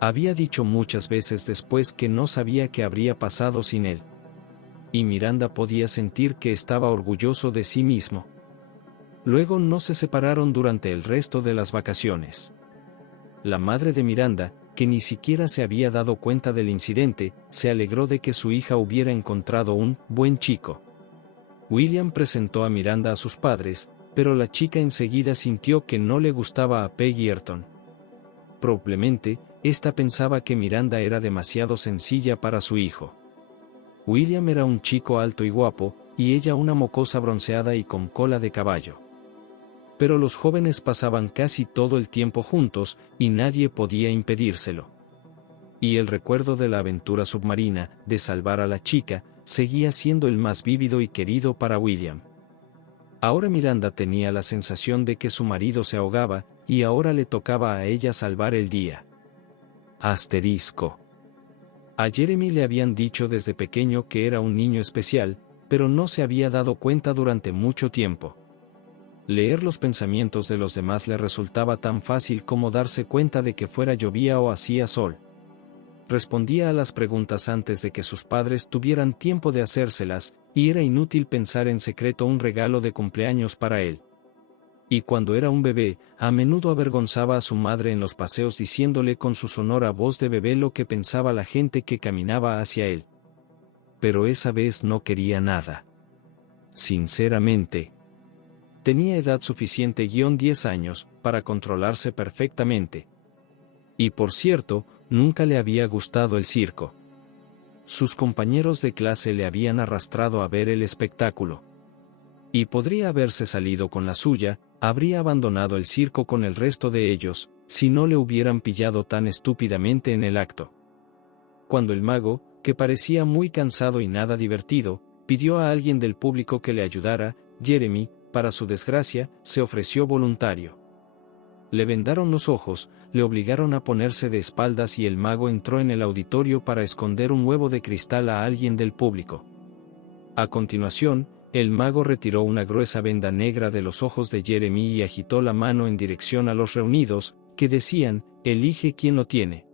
Había dicho muchas veces después que no sabía qué habría pasado sin él. Y Miranda podía sentir que estaba orgulloso de sí mismo. Luego no se separaron durante el resto de las vacaciones. La madre de Miranda, que ni siquiera se había dado cuenta del incidente, se alegró de que su hija hubiera encontrado un buen chico. William presentó a Miranda a sus padres, pero la chica enseguida sintió que no le gustaba a Peggy Earton. Probablemente, ésta pensaba que Miranda era demasiado sencilla para su hijo. William era un chico alto y guapo, y ella una mocosa bronceada y con cola de caballo. Pero los jóvenes pasaban casi todo el tiempo juntos, y nadie podía impedírselo. Y el recuerdo de la aventura submarina, de salvar a la chica, seguía siendo el más vívido y querido para William. Ahora Miranda tenía la sensación de que su marido se ahogaba, y ahora le tocaba a ella salvar el día. Asterisco. A Jeremy le habían dicho desde pequeño que era un niño especial, pero no se había dado cuenta durante mucho tiempo. Leer los pensamientos de los demás le resultaba tan fácil como darse cuenta de que fuera llovía o hacía sol. Respondía a las preguntas antes de que sus padres tuvieran tiempo de hacérselas, y era inútil pensar en secreto un regalo de cumpleaños para él. Y cuando era un bebé, a menudo avergonzaba a su madre en los paseos diciéndole con su sonora voz de bebé lo que pensaba la gente que caminaba hacia él. Pero esa vez no quería nada. Sinceramente. Tenía edad suficiente, 10 años, para controlarse perfectamente. Y por cierto, nunca le había gustado el circo. Sus compañeros de clase le habían arrastrado a ver el espectáculo. Y podría haberse salido con la suya, habría abandonado el circo con el resto de ellos, si no le hubieran pillado tan estúpidamente en el acto. Cuando el mago, que parecía muy cansado y nada divertido, pidió a alguien del público que le ayudara, Jeremy, para su desgracia, se ofreció voluntario. Le vendaron los ojos, le obligaron a ponerse de espaldas y el mago entró en el auditorio para esconder un huevo de cristal a alguien del público. A continuación, el mago retiró una gruesa venda negra de los ojos de Jeremy y agitó la mano en dirección a los reunidos, que decían, elige quién lo tiene.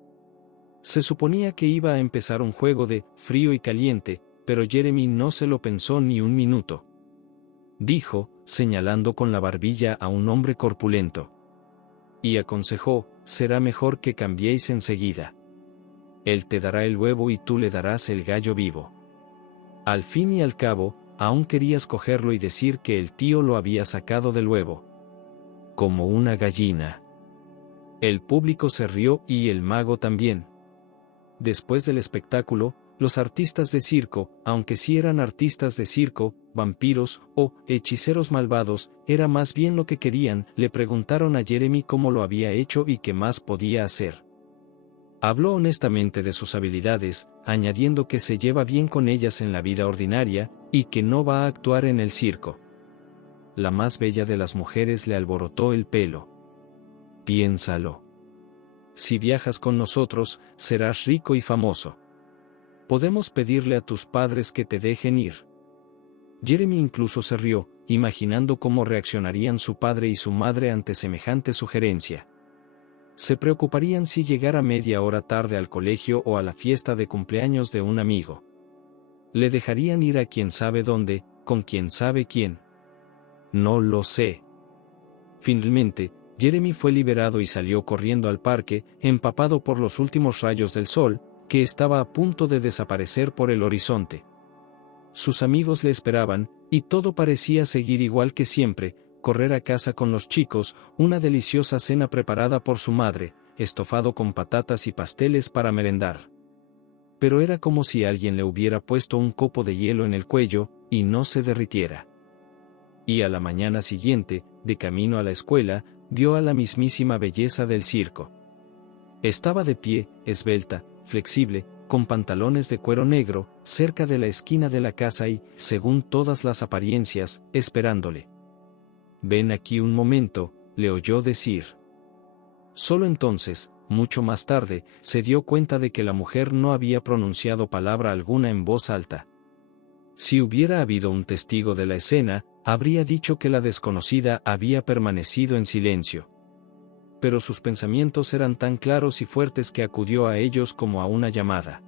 Se suponía que iba a empezar un juego de frío y caliente, pero Jeremy no se lo pensó ni un minuto. Dijo, señalando con la barbilla a un hombre corpulento. Y aconsejó, será mejor que cambiéis enseguida. Él te dará el huevo y tú le darás el gallo vivo. Al fin y al cabo, aún querías cogerlo y decir que el tío lo había sacado del huevo. Como una gallina. El público se rió y el mago también. Después del espectáculo, los artistas de circo, aunque sí eran artistas de circo, vampiros o hechiceros malvados, era más bien lo que querían, le preguntaron a Jeremy cómo lo había hecho y qué más podía hacer. Habló honestamente de sus habilidades, añadiendo que se lleva bien con ellas en la vida ordinaria, y que no va a actuar en el circo. La más bella de las mujeres le alborotó el pelo. Piénsalo. Si viajas con nosotros, serás rico y famoso. Podemos pedirle a tus padres que te dejen ir. Jeremy incluso se rió, imaginando cómo reaccionarían su padre y su madre ante semejante sugerencia. Se preocuparían si llegara media hora tarde al colegio o a la fiesta de cumpleaños de un amigo. Le dejarían ir a quién sabe dónde, con quién sabe quién. No lo sé. Finalmente, Jeremy fue liberado y salió corriendo al parque, empapado por los últimos rayos del sol, que estaba a punto de desaparecer por el horizonte. Sus amigos le esperaban, y todo parecía seguir igual que siempre, correr a casa con los chicos, una deliciosa cena preparada por su madre, estofado con patatas y pasteles para merendar. Pero era como si alguien le hubiera puesto un copo de hielo en el cuello, y no se derritiera. Y a la mañana siguiente, de camino a la escuela, vio a la mismísima belleza del circo. Estaba de pie, esbelta, flexible, con pantalones de cuero negro, cerca de la esquina de la casa y, según todas las apariencias, esperándole. «Ven aquí un momento», le oyó decir. Solo entonces, mucho más tarde, se dio cuenta de que la mujer no había pronunciado palabra alguna en voz alta. Si hubiera habido un testigo de la escena, habría dicho que la desconocida había permanecido en silencio. Pero sus pensamientos eran tan claros y fuertes que acudió a ellos como a una llamada.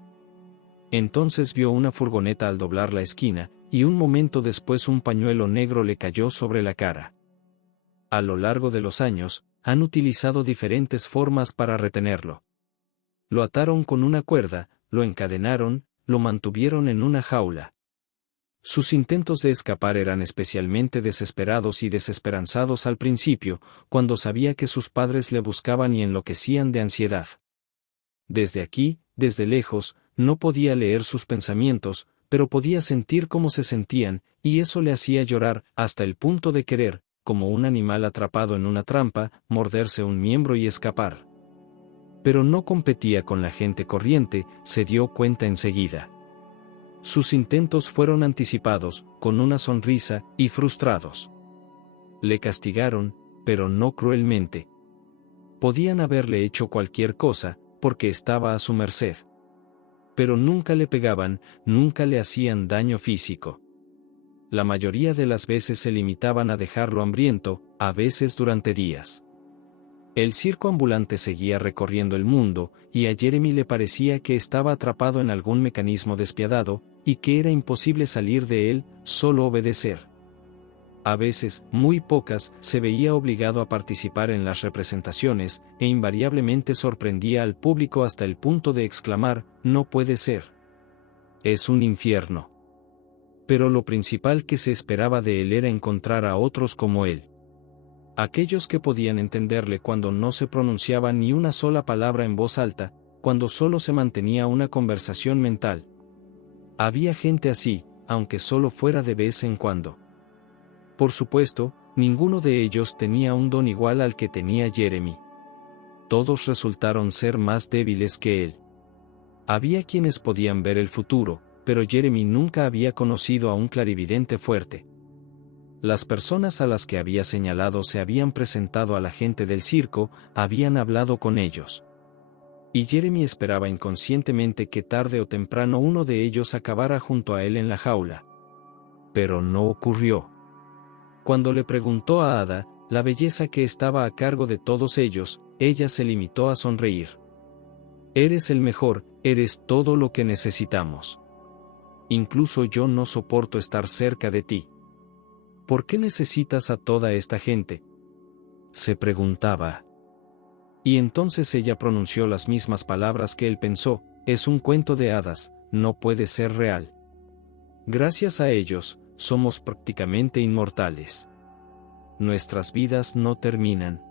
Entonces vio una furgoneta al doblar la esquina, y un momento después un pañuelo negro le cayó sobre la cara. A lo largo de los años, han utilizado diferentes formas para retenerlo. Lo ataron con una cuerda, lo encadenaron, lo mantuvieron en una jaula. Sus intentos de escapar eran especialmente desesperados y desesperanzados al principio, cuando sabía que sus padres le buscaban y enloquecían de ansiedad. Desde aquí, desde lejos, no podía leer sus pensamientos, pero podía sentir cómo se sentían, y eso le hacía llorar, hasta el punto de querer, como un animal atrapado en una trampa, morderse un miembro y escapar. Pero no competía con la gente corriente, se dio cuenta enseguida. Sus intentos fueron anticipados, con una sonrisa, y frustrados. Le castigaron, pero no cruelmente. Podían haberle hecho cualquier cosa, porque estaba a su merced. Pero nunca le pegaban, nunca le hacían daño físico. La mayoría de las veces se limitaban a dejarlo hambriento, a veces durante días. El circo ambulante seguía recorriendo el mundo, y a Jeremy le parecía que estaba atrapado en algún mecanismo despiadado, y que era imposible salir de él, solo obedecer. A veces, muy pocas, se veía obligado a participar en las representaciones, e invariablemente sorprendía al público hasta el punto de exclamar: «No puede ser. Es un infierno». Pero lo principal que se esperaba de él era encontrar a otros como él. Aquellos que podían entenderle cuando no se pronunciaba ni una sola palabra en voz alta, cuando solo se mantenía una conversación mental. Había gente así, aunque solo fuera de vez en cuando. Por supuesto, ninguno de ellos tenía un don igual al que tenía Jeremy. Todos resultaron ser más débiles que él. Había quienes podían ver el futuro, pero Jeremy nunca había conocido a un clarividente fuerte. Las personas a las que había señalado se habían presentado a la gente del circo, habían hablado con ellos. Y Jeremy esperaba inconscientemente que tarde o temprano uno de ellos acabara junto a él en la jaula. Pero no ocurrió. Cuando le preguntó a Ada, la belleza que estaba a cargo de todos ellos, ella se limitó a sonreír. «Eres el mejor, eres todo lo que necesitamos. Incluso yo no soporto estar cerca de ti». «¿Por qué necesitas a toda esta gente?», se preguntaba. Y entonces ella pronunció las mismas palabras que él pensó: «Es un cuento de hadas, no puede ser real. Gracias a ellos, somos prácticamente inmortales. Nuestras vidas no terminan».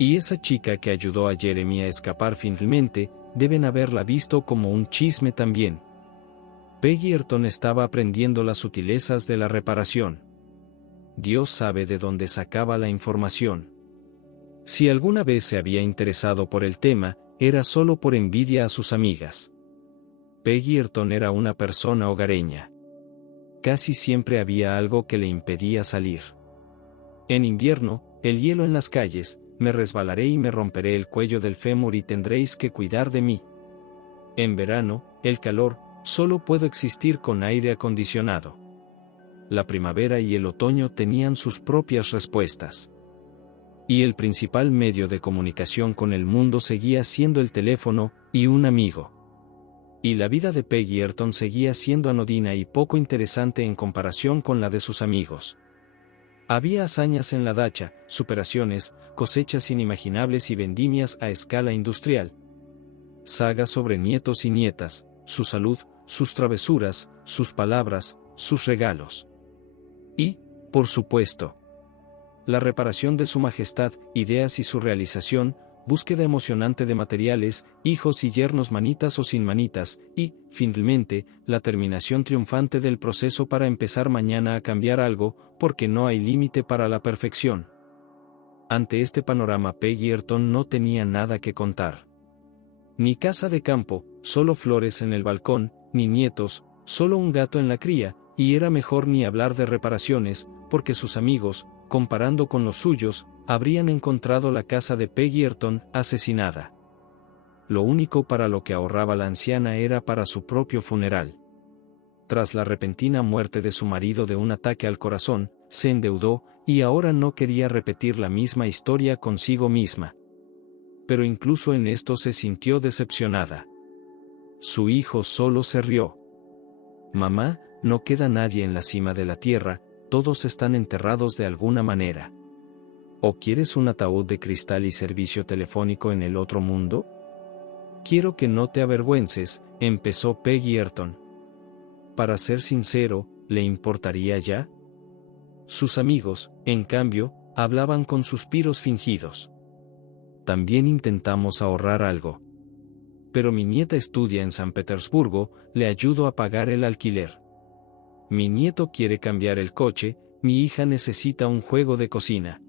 Y esa chica que ayudó a Jeremy a escapar finalmente, deben haberla visto como un chisme también. Peggy Earton estaba aprendiendo las sutilezas de la reparación. Dios sabe de dónde sacaba la información. Si alguna vez se había interesado por el tema, era solo por envidia a sus amigas. Peggy Earton era una persona hogareña. Casi siempre había algo que le impedía salir. En invierno, el hielo en las calles: «Me resbalaré y me romperé el cuello del fémur y tendréis que cuidar de mí». En verano, el calor: «Solo puedo existir con aire acondicionado». La primavera y el otoño tenían sus propias respuestas. Y el principal medio de comunicación con el mundo seguía siendo el teléfono, y un amigo. Y la vida de Peggy Earton seguía siendo anodina y poco interesante en comparación con la de sus amigos. Había hazañas en la dacha, superaciones, cosechas inimaginables y vendimias a escala industrial. Sagas sobre nietos y nietas, su salud, sus travesuras, sus palabras, sus regalos. Y, por supuesto, la reparación de su majestad, ideas y su realización, búsqueda emocionante de materiales, hijos y yernos manitas o sin manitas, y, finalmente, la terminación triunfante del proceso para empezar mañana a cambiar algo, porque no hay límite para la perfección. Ante este panorama Peggy Earton no tenía nada que contar. Ni casa de campo, solo flores en el balcón, ni nietos, solo un gato en la cría, y era mejor ni hablar de reparaciones, porque sus amigos, comparando con los suyos, habrían encontrado la casa de Peggy Earton asesinada. Lo único para lo que ahorraba la anciana era para su propio funeral. Tras la repentina muerte de su marido de un ataque al corazón, se endeudó, y ahora no quería repetir la misma historia consigo misma. Pero incluso en esto se sintió decepcionada. Su hijo solo se rió. Mamá, no queda nadie en la cima de la tierra, todos están enterrados de alguna manera. ¿O quieres un ataúd de cristal y servicio telefónico en el otro mundo? Quiero que no te avergüences, empezó Peggy Earton. Para ser sincero, ¿le importaría ya? Sus amigos, en cambio, hablaban con suspiros fingidos. También intentamos ahorrar algo. Pero mi nieta estudia en San Petersburgo, le ayudo a pagar el alquiler. Mi nieto quiere cambiar el coche, mi hija necesita un juego de cocina.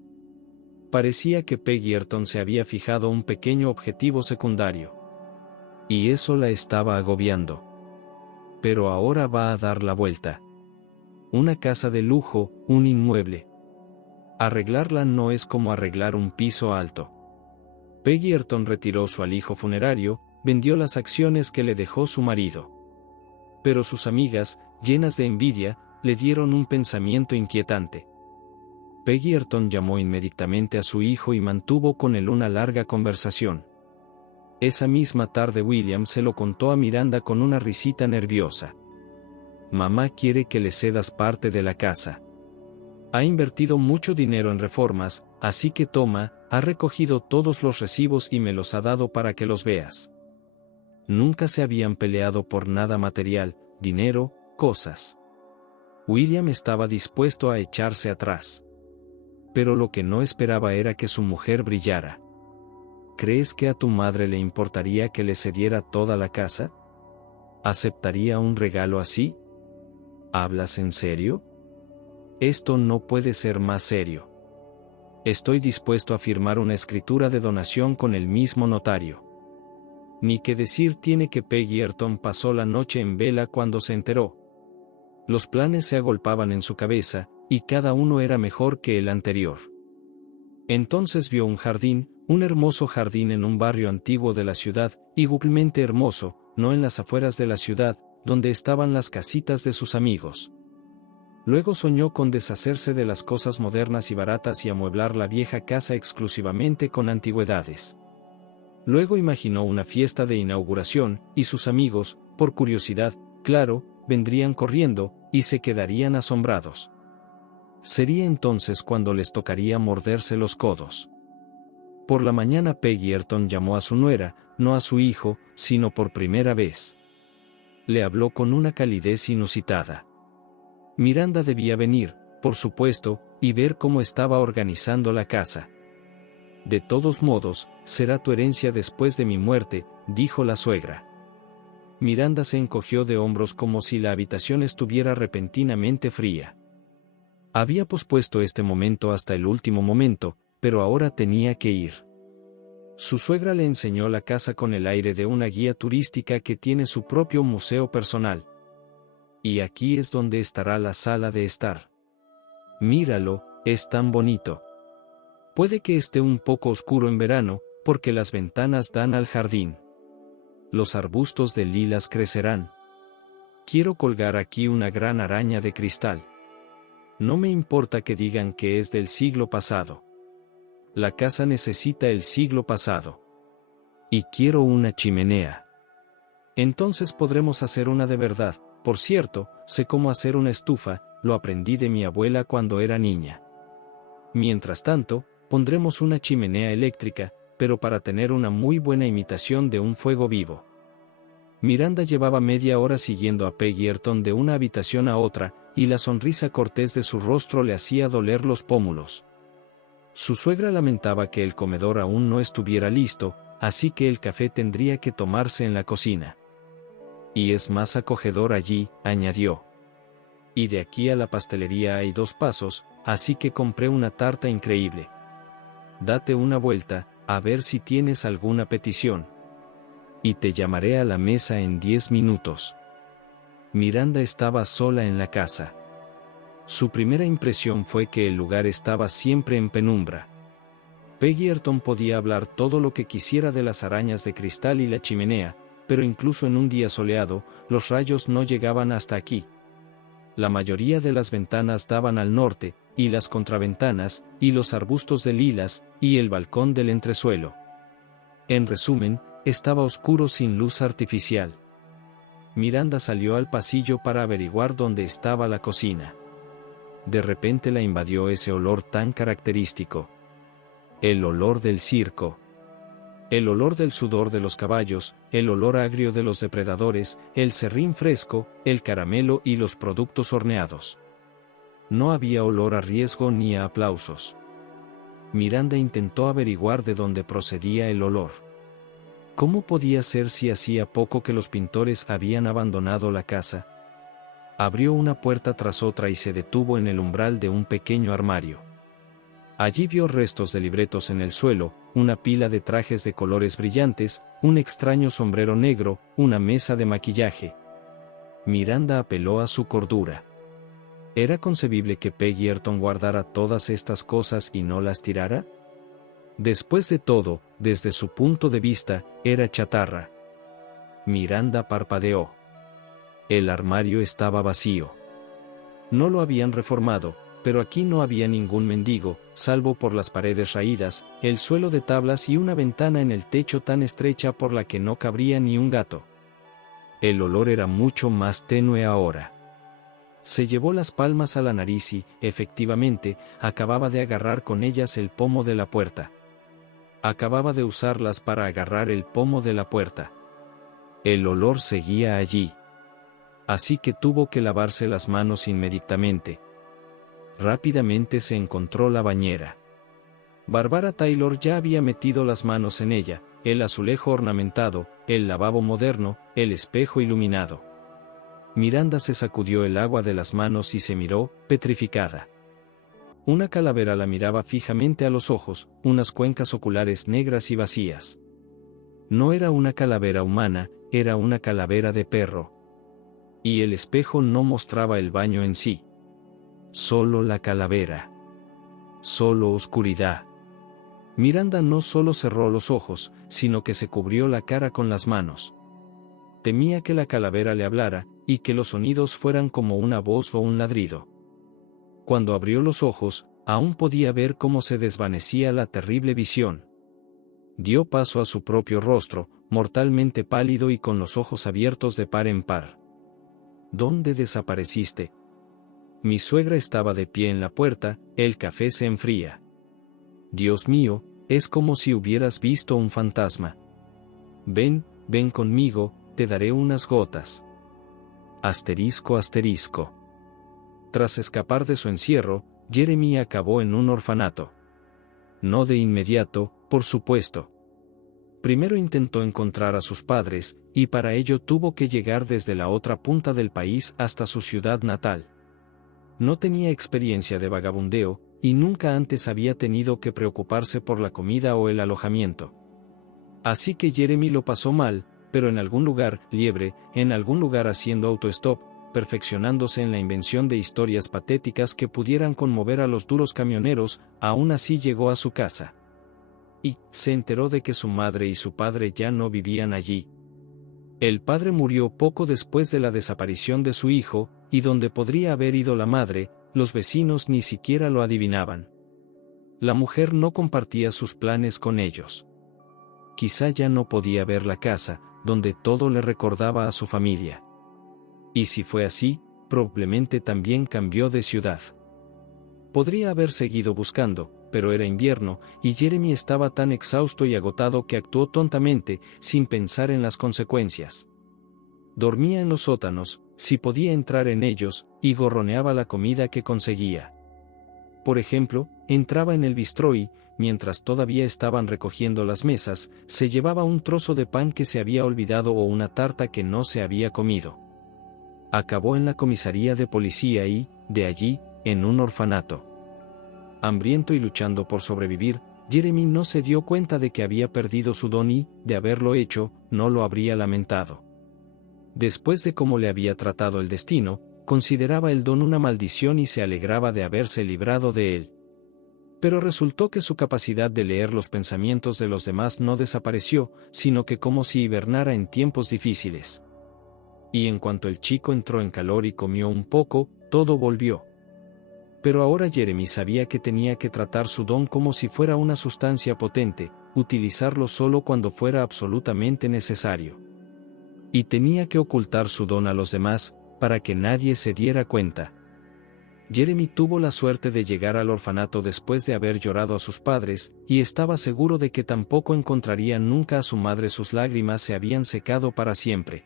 Parecía que Peggy Earton se había fijado un pequeño objetivo secundario. Y eso la estaba agobiando. Pero ahora va a dar la vuelta. Una casa de lujo, un inmueble. Arreglarla no es como arreglar un piso alto. Peggy Earton retiró su alijo funerario, vendió las acciones que le dejó su marido. Pero sus amigas, llenas de envidia, le dieron un pensamiento inquietante. Peggy Earton llamó inmediatamente a su hijo y mantuvo con él una larga conversación. Esa misma tarde William se lo contó a Miranda con una risita nerviosa. Mamá quiere que le cedas parte de la casa. Ha invertido mucho dinero en reformas, así que toma, ha recogido todos los recibos y me los ha dado para que los veas. Nunca se habían peleado por nada material, dinero, cosas. William estaba dispuesto a echarse atrás. Pero lo que no esperaba era que su mujer brillara. ¿Crees que a tu madre le importaría que le cediera toda la casa? ¿Aceptaría un regalo así? ¿Hablas en serio? Esto no puede ser más serio. Estoy dispuesto a firmar una escritura de donación con el mismo notario. Ni que decir tiene que Peggy Earton pasó la noche en vela cuando se enteró. Los planes se agolpaban en su cabeza, y cada uno era mejor que el anterior. Entonces vio un jardín, un hermoso jardín en un barrio antiguo de la ciudad, igualmente hermoso, no en las afueras de la ciudad, donde estaban las casitas de sus amigos. Luego soñó con deshacerse de las cosas modernas y baratas y amueblar la vieja casa exclusivamente con antigüedades. Luego imaginó una fiesta de inauguración, y sus amigos, por curiosidad, claro, vendrían corriendo, y se quedarían asombrados. Sería entonces cuando les tocaría morderse los codos. Por la mañana Peggy Earton llamó a su nuera, no a su hijo, sino por primera vez. Le habló con una calidez inusitada. Miranda debía venir, por supuesto, y ver cómo estaba organizando la casa. De todos modos, será tu herencia después de mi muerte, dijo la suegra. Miranda se encogió de hombros como si la habitación estuviera repentinamente fría. Había pospuesto este momento hasta el último momento, pero ahora tenía que ir. Su suegra le enseñó la casa con el aire de una guía turística que tiene su propio museo personal. Y aquí es donde estará la sala de estar. Míralo, es tan bonito. Puede que esté un poco oscuro en verano, porque las ventanas dan al jardín. Los arbustos de lilas crecerán. Quiero colgar aquí una gran araña de cristal. No me importa que digan que es del siglo pasado. La casa necesita el siglo pasado. Y quiero una chimenea. Entonces podremos hacer una de verdad. Por cierto, sé cómo hacer una estufa, lo aprendí de mi abuela cuando era niña. Mientras tanto, pondremos una chimenea eléctrica, pero para tener una muy buena imitación de un fuego vivo. Miranda llevaba media hora siguiendo a Peggy Earton de una habitación a otra, y la sonrisa cortés de su rostro le hacía doler los pómulos. Su suegra lamentaba que el comedor aún no estuviera listo, así que el café tendría que tomarse en la cocina. Y es más acogedor allí, añadió. Y de aquí a la pastelería hay 2 pasos, así que compré una tarta increíble. Date una vuelta, a ver si tienes alguna petición. Y te llamaré a la mesa en 10 minutos. Miranda estaba sola en la casa. Su primera impresión fue que el lugar estaba siempre en penumbra. Peggy Earton podía hablar todo lo que quisiera de las arañas de cristal y la chimenea, pero incluso en un día soleado, los rayos no llegaban hasta aquí. La mayoría de las ventanas daban al norte, y las contraventanas, y los arbustos de lilas, y el balcón del entresuelo. En resumen, estaba oscuro sin luz artificial. Miranda salió al pasillo para averiguar dónde estaba la cocina. De repente la invadió ese olor tan característico. El olor del circo. El olor del sudor de los caballos, el olor agrio de los depredadores, el serrín fresco, el caramelo y los productos horneados. No había olor a riesgo ni a aplausos. Miranda intentó averiguar de dónde procedía el olor. ¿Cómo podía ser si hacía poco que los pintores habían abandonado la casa? Abrió una puerta tras otra y se detuvo en el umbral de un pequeño armario. Allí vio restos de libretos en el suelo, una pila de trajes de colores brillantes, un extraño sombrero negro, una mesa de maquillaje. Miranda apeló a su cordura. ¿Era concebible que Peggy Earton guardara todas estas cosas y no las tirara? Después de todo, desde su punto de vista, era chatarra. Miranda parpadeó. El armario estaba vacío. No lo habían reformado, pero aquí no había ningún mendigo, salvo por las paredes raídas, el suelo de tablas y una ventana en el techo tan estrecha por la que no cabría ni un gato. El olor era mucho más tenue ahora. Se llevó las palmas a la nariz y, efectivamente, acababa de agarrar con ellas el pomo de la puerta. Acababa de usarlas para agarrar el pomo de la puerta. El olor seguía allí. Así que tuvo que lavarse las manos inmediatamente. Rápidamente se encontró la bañera. Barbara Taylor ya había metido las manos en ella, el azulejo ornamentado, el lavabo moderno, el espejo iluminado. Miranda se sacudió el agua de las manos y se miró, petrificada. Una calavera la miraba fijamente a los ojos, unas cuencas oculares negras y vacías. No era una calavera humana, era una calavera de perro. Y el espejo no mostraba el baño en sí. Solo la calavera. Solo oscuridad. Miranda no solo cerró los ojos, sino que se cubrió la cara con las manos. Temía que la calavera le hablara, y que los sonidos fueran como una voz o un ladrido. Cuando abrió los ojos, aún podía ver cómo se desvanecía la terrible visión. Dio paso a su propio rostro, mortalmente pálido y con los ojos abiertos de par en par. ¿Dónde desapareciste? Mi suegra estaba de pie en la puerta, el café se enfría. Dios mío, es como si hubieras visto un fantasma. Ven, ven conmigo, te daré unas gotas. Asterisco asterisco. Tras escapar de su encierro, Jeremy acabó en un orfanato. No de inmediato, por supuesto. Primero intentó encontrar a sus padres, y para ello tuvo que llegar desde la otra punta del país hasta su ciudad natal. No tenía experiencia de vagabundeo, y nunca antes había tenido que preocuparse por la comida o el alojamiento. Así que Jeremy lo pasó mal, pero en algún lugar, liebre, en algún lugar haciendo autostop, perfeccionándose en la invención de historias patéticas que pudieran conmover a los duros camioneros, aún así llegó a su casa. Y se enteró de que su madre y su padre ya no vivían allí. El padre murió poco después de la desaparición de su hijo, y donde podría haber ido la madre, los vecinos ni siquiera lo adivinaban. La mujer no compartía sus planes con ellos. Quizá ya no podía ver la casa, donde todo le recordaba a su familia. Y si fue así, probablemente también cambió de ciudad. Podría haber seguido buscando, pero era invierno, y Jeremy estaba tan exhausto y agotado que actuó tontamente, sin pensar en las consecuencias. Dormía en los sótanos, si podía entrar en ellos, y gorroneaba la comida que conseguía. Por ejemplo, entraba en el bistró y, mientras todavía estaban recogiendo las mesas, se llevaba un trozo de pan que se había olvidado o una tarta que no se había comido. Acabó en la comisaría de policía y, de allí, en un orfanato. Hambriento y luchando por sobrevivir, Jeremy no se dio cuenta de que había perdido su don y, de haberlo hecho, no lo habría lamentado. Después de cómo le había tratado el destino, consideraba el don una maldición y se alegraba de haberse librado de él. Pero resultó que su capacidad de leer los pensamientos de los demás no desapareció, sino que como si hibernara en tiempos difíciles. Y en cuanto el chico entró en calor y comió un poco, todo volvió. Pero ahora Jeremy sabía que tenía que tratar su don como si fuera una sustancia potente, utilizarlo solo cuando fuera absolutamente necesario. Y tenía que ocultar su don a los demás, para que nadie se diera cuenta. Jeremy tuvo la suerte de llegar al orfanato después de haber llorado a sus padres, y estaba seguro de que tampoco encontraría nunca a su madre. Sus lágrimas se habían secado para siempre.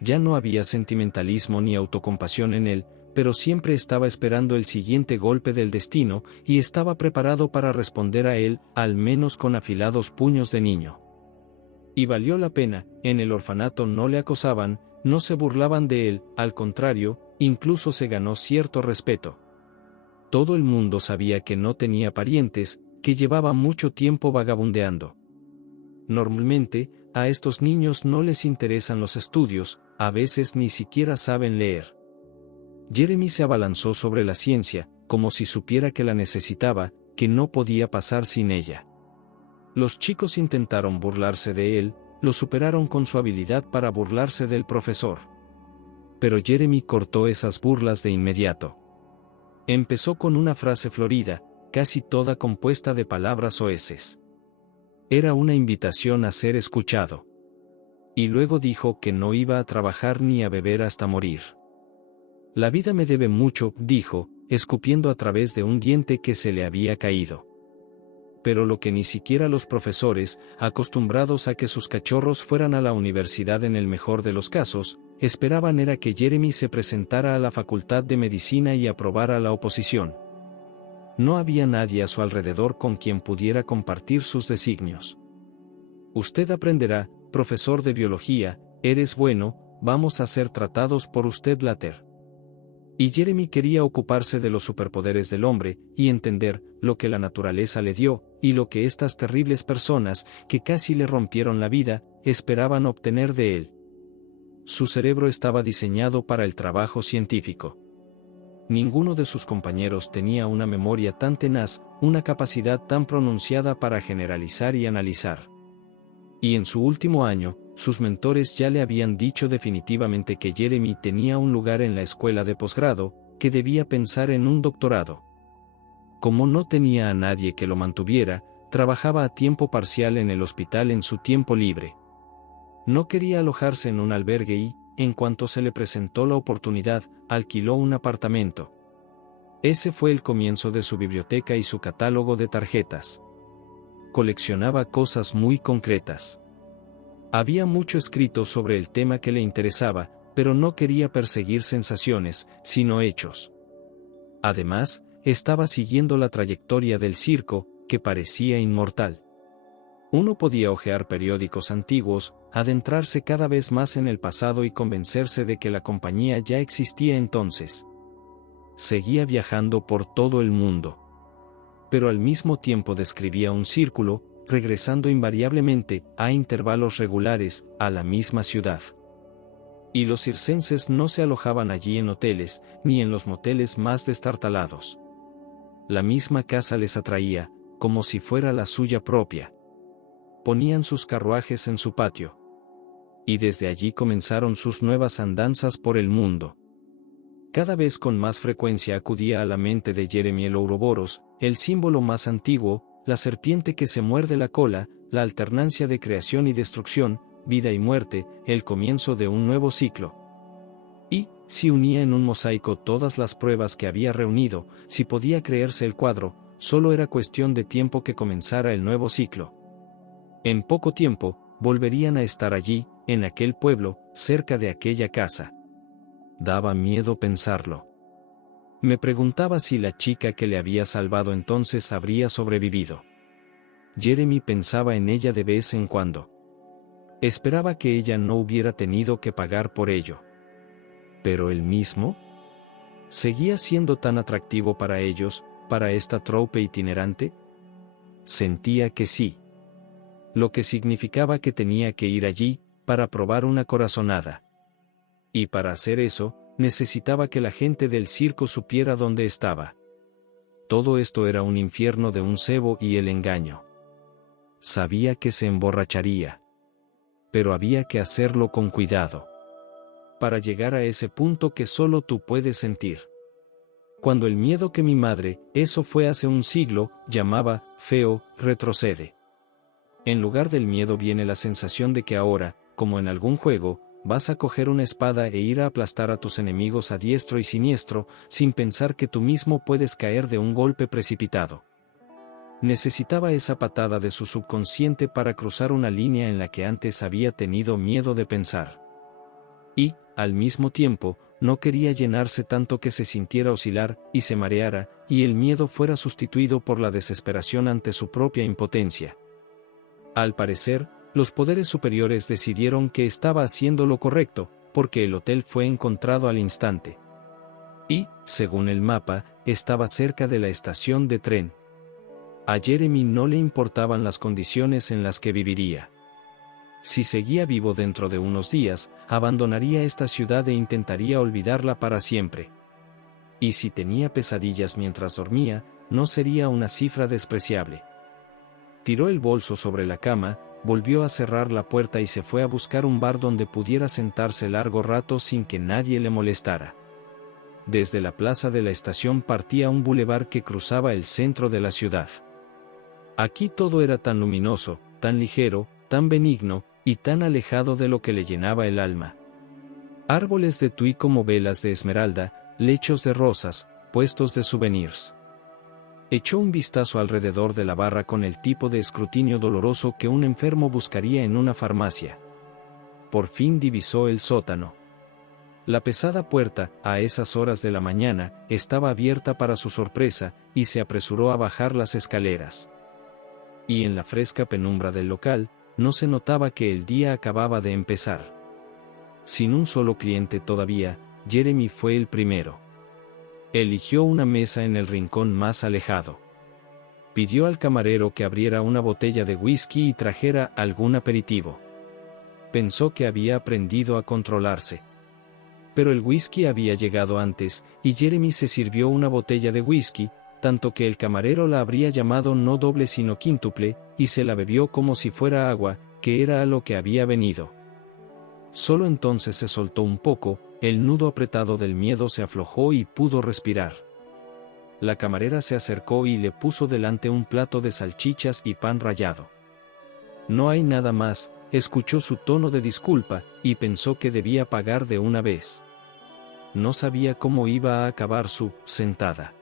Ya no había sentimentalismo ni autocompasión en él, pero siempre estaba esperando el siguiente golpe del destino, y estaba preparado para responder a él, al menos con afilados puños de niño. Y valió la pena. En el orfanato no le acosaban, no se burlaban de él, al contrario, incluso se ganó cierto respeto. Todo el mundo sabía que no tenía parientes, que llevaba mucho tiempo vagabundeando. Normalmente, a estos niños no les interesan los estudios, a veces ni siquiera saben leer. Jeremy se abalanzó sobre la ciencia, como si supiera que la necesitaba, que no podía pasar sin ella. Los chicos intentaron burlarse de él, lo superaron con su habilidad para burlarse del profesor. Pero Jeremy cortó esas burlas de inmediato. Empezó con una frase florida, casi toda compuesta de palabras soeces. Era una invitación a ser escuchado. Y luego dijo que no iba a trabajar ni a beber hasta morir. La vida me debe mucho, dijo, escupiendo a través de un diente que se le había caído. Pero lo que ni siquiera los profesores, acostumbrados a que sus cachorros fueran a la universidad en el mejor de los casos, esperaban era que Jeremy se presentara a la facultad de medicina y aprobara la oposición. No había nadie a su alrededor con quien pudiera compartir sus designios. Usted aprenderá, profesor de biología, eres bueno, vamos a ser tratados por usted Later. Y Jeremy quería ocuparse de los superpoderes del hombre, y entender lo que la naturaleza le dio, y lo que estas terribles personas, que casi le rompieron la vida, esperaban obtener de él. Su cerebro estaba diseñado para el trabajo científico. Ninguno de sus compañeros tenía una memoria tan tenaz, una capacidad tan pronunciada para generalizar y analizar. Y en su último año, sus mentores ya le habían dicho definitivamente que Jeremy tenía un lugar en la escuela de posgrado, que debía pensar en un doctorado. Como no tenía a nadie que lo mantuviera, trabajaba a tiempo parcial en el hospital en su tiempo libre. No quería alojarse en un albergue y, en cuanto se le presentó la oportunidad, alquiló un apartamento. Ese fue el comienzo de su biblioteca y su catálogo de tarjetas. Coleccionaba cosas muy concretas. Había mucho escrito sobre el tema que le interesaba, pero no quería perseguir sensaciones, sino hechos. Además, estaba siguiendo la trayectoria del circo, que parecía inmortal. Uno podía hojear periódicos antiguos, adentrarse cada vez más en el pasado y convencerse de que la compañía ya existía entonces. Seguía viajando por todo el mundo. Pero al mismo tiempo describía un círculo, regresando invariablemente, a intervalos regulares, a la misma ciudad. Y los circenses no se alojaban allí en hoteles, ni en los moteles más destartalados. La misma casa les atraía, como si fuera la suya propia. Ponían sus carruajes en su patio. Y desde allí comenzaron sus nuevas andanzas por el mundo. Cada vez con más frecuencia acudía a la mente de Jeremy el Ouroboros, el símbolo más antiguo, la serpiente que se muerde la cola, la alternancia de creación y destrucción, vida y muerte, el comienzo de un nuevo ciclo. Y, si unía en un mosaico todas las pruebas que había reunido, si podía creerse el cuadro, solo era cuestión de tiempo que comenzara el nuevo ciclo. En poco tiempo, volverían a estar allí, en aquel pueblo, cerca de aquella casa. Daba miedo pensarlo. Me preguntaba si la chica que le había salvado entonces habría sobrevivido. Jeremy pensaba en ella de vez en cuando. Esperaba que ella no hubiera tenido que pagar por ello. Pero él mismo seguía siendo tan atractivo para ellos, para esta troupe itinerante. Sentía que sí. Lo que significaba que tenía que ir allí, para probar una corazonada. Y para hacer eso, necesitaba que la gente del circo supiera dónde estaba. Todo esto era un infierno de un cebo y el engaño. Sabía que se emborracharía. Pero había que hacerlo con cuidado. Para llegar a ese punto que solo tú puedes sentir. Cuando el miedo que mi madre, eso fue hace un siglo, llamaba feo, retrocede. En lugar del miedo viene la sensación de que ahora, como en algún juego, vas a coger una espada e ir a aplastar a tus enemigos a diestro y siniestro, sin pensar que tú mismo puedes caer de un golpe precipitado. Necesitaba esa patada de su subconsciente para cruzar una línea en la que antes había tenido miedo de pensar. Y, al mismo tiempo, no quería llenarse tanto que se sintiera oscilar y se mareara, y el miedo fuera sustituido por la desesperación ante su propia impotencia. Al parecer, los poderes superiores decidieron que estaba haciendo lo correcto, porque el hotel fue encontrado al instante. Y, según el mapa, estaba cerca de la estación de tren. A Jeremy no le importaban las condiciones en las que viviría. Si seguía vivo dentro de unos días, abandonaría esta ciudad e intentaría olvidarla para siempre. Y si tenía pesadillas mientras dormía, no sería una cifra despreciable. Tiró el bolso sobre la cama, volvió a cerrar la puerta y se fue a buscar un bar donde pudiera sentarse largo rato sin que nadie le molestara. Desde la plaza de la estación partía un bulevar que cruzaba el centro de la ciudad. Aquí todo era tan luminoso, tan ligero, tan benigno, y tan alejado de lo que le llenaba el alma. Árboles de tuí como velas de esmeralda, lechos de rosas, puestos de souvenirs. Echó un vistazo alrededor de la barra con el tipo de escrutinio doloroso que un enfermo buscaría en una farmacia. Por fin divisó el sótano. La pesada puerta, a esas horas de la mañana, estaba abierta para su sorpresa, y se apresuró a bajar las escaleras. Y en la fresca penumbra del local, no se notaba que el día acababa de empezar. Sin un solo cliente todavía, Jeremy fue el primero. Eligió una mesa en el rincón más alejado. Pidió al camarero que abriera una botella de whisky y trajera algún aperitivo. Pensó que había aprendido a controlarse. Pero el whisky había llegado antes, y Jeremy se sirvió una botella de whisky, tanto que el camarero la habría llamado no doble sino quíntuple, y se la bebió como si fuera agua, que era a lo que había venido. Solo entonces se soltó un poco, el nudo apretado del miedo se aflojó y pudo respirar. La camarera se acercó y le puso delante un plato de salchichas y pan rallado. No hay nada más, escuchó su tono de disculpa, y pensó que debía pagar de una vez. No sabía cómo iba a acabar su sentada.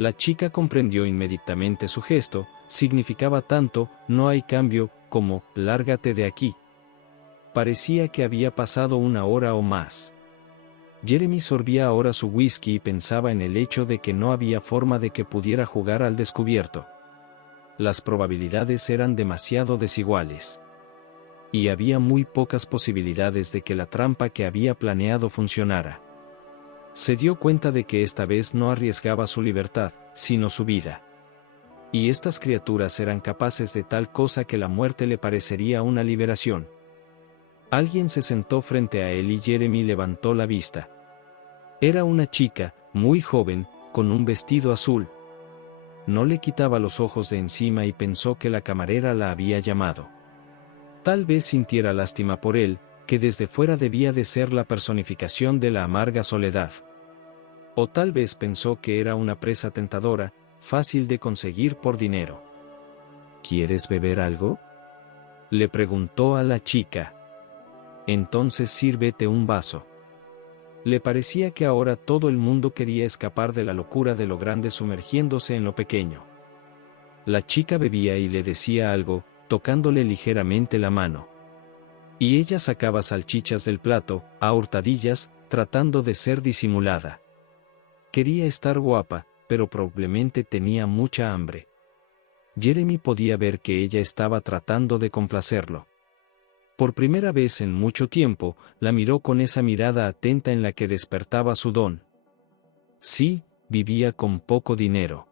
La chica comprendió inmediatamente su gesto, significaba tanto, no hay cambio, como, lárgate de aquí. Parecía que había pasado una hora o más. Jeremy sorbía ahora su whisky y pensaba en el hecho de que no había forma de que pudiera jugar al descubierto. Las probabilidades eran demasiado desiguales. Y había muy pocas posibilidades de que la trampa que había planeado funcionara. Se dio cuenta de que esta vez no arriesgaba su libertad, sino su vida. Y estas criaturas eran capaces de tal cosa que la muerte le parecería una liberación. Alguien se sentó frente a él y Jeremy levantó la vista. Era una chica, muy joven, con un vestido azul. No le quitaba los ojos de encima y pensó que la camarera la había llamado. Tal vez sintiera lástima por él, que desde fuera debía de ser la personificación de la amarga soledad. O tal vez pensó que era una presa tentadora, fácil de conseguir por dinero. ¿Quieres beber algo?, le preguntó a la chica. Entonces sírvete un vaso. Le parecía que ahora todo el mundo quería escapar de la locura de lo grande sumergiéndose en lo pequeño. La chica bebía y le decía algo, tocándole ligeramente la mano. Y ella sacaba salchichas del plato, a hurtadillas, tratando de ser disimulada. Quería estar guapa, pero probablemente tenía mucha hambre. Jeremy podía ver que ella estaba tratando de complacerlo. Por primera vez en mucho tiempo, la miró con esa mirada atenta en la que despertaba su don. Sí, vivía con poco dinero.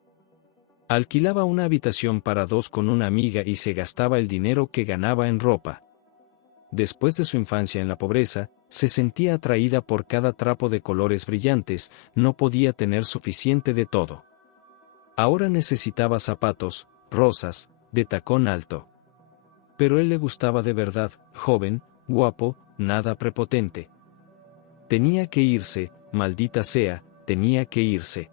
Alquilaba una habitación para dos con una amiga y se gastaba el dinero que ganaba en ropa. Después de su infancia en la pobreza, se sentía atraída por cada trapo de colores brillantes, no podía tener suficiente de todo. Ahora necesitaba zapatos, rosas, de tacón alto. Pero él le gustaba de verdad, joven, guapo, nada prepotente. Tenía que irse, maldita sea, tenía que irse.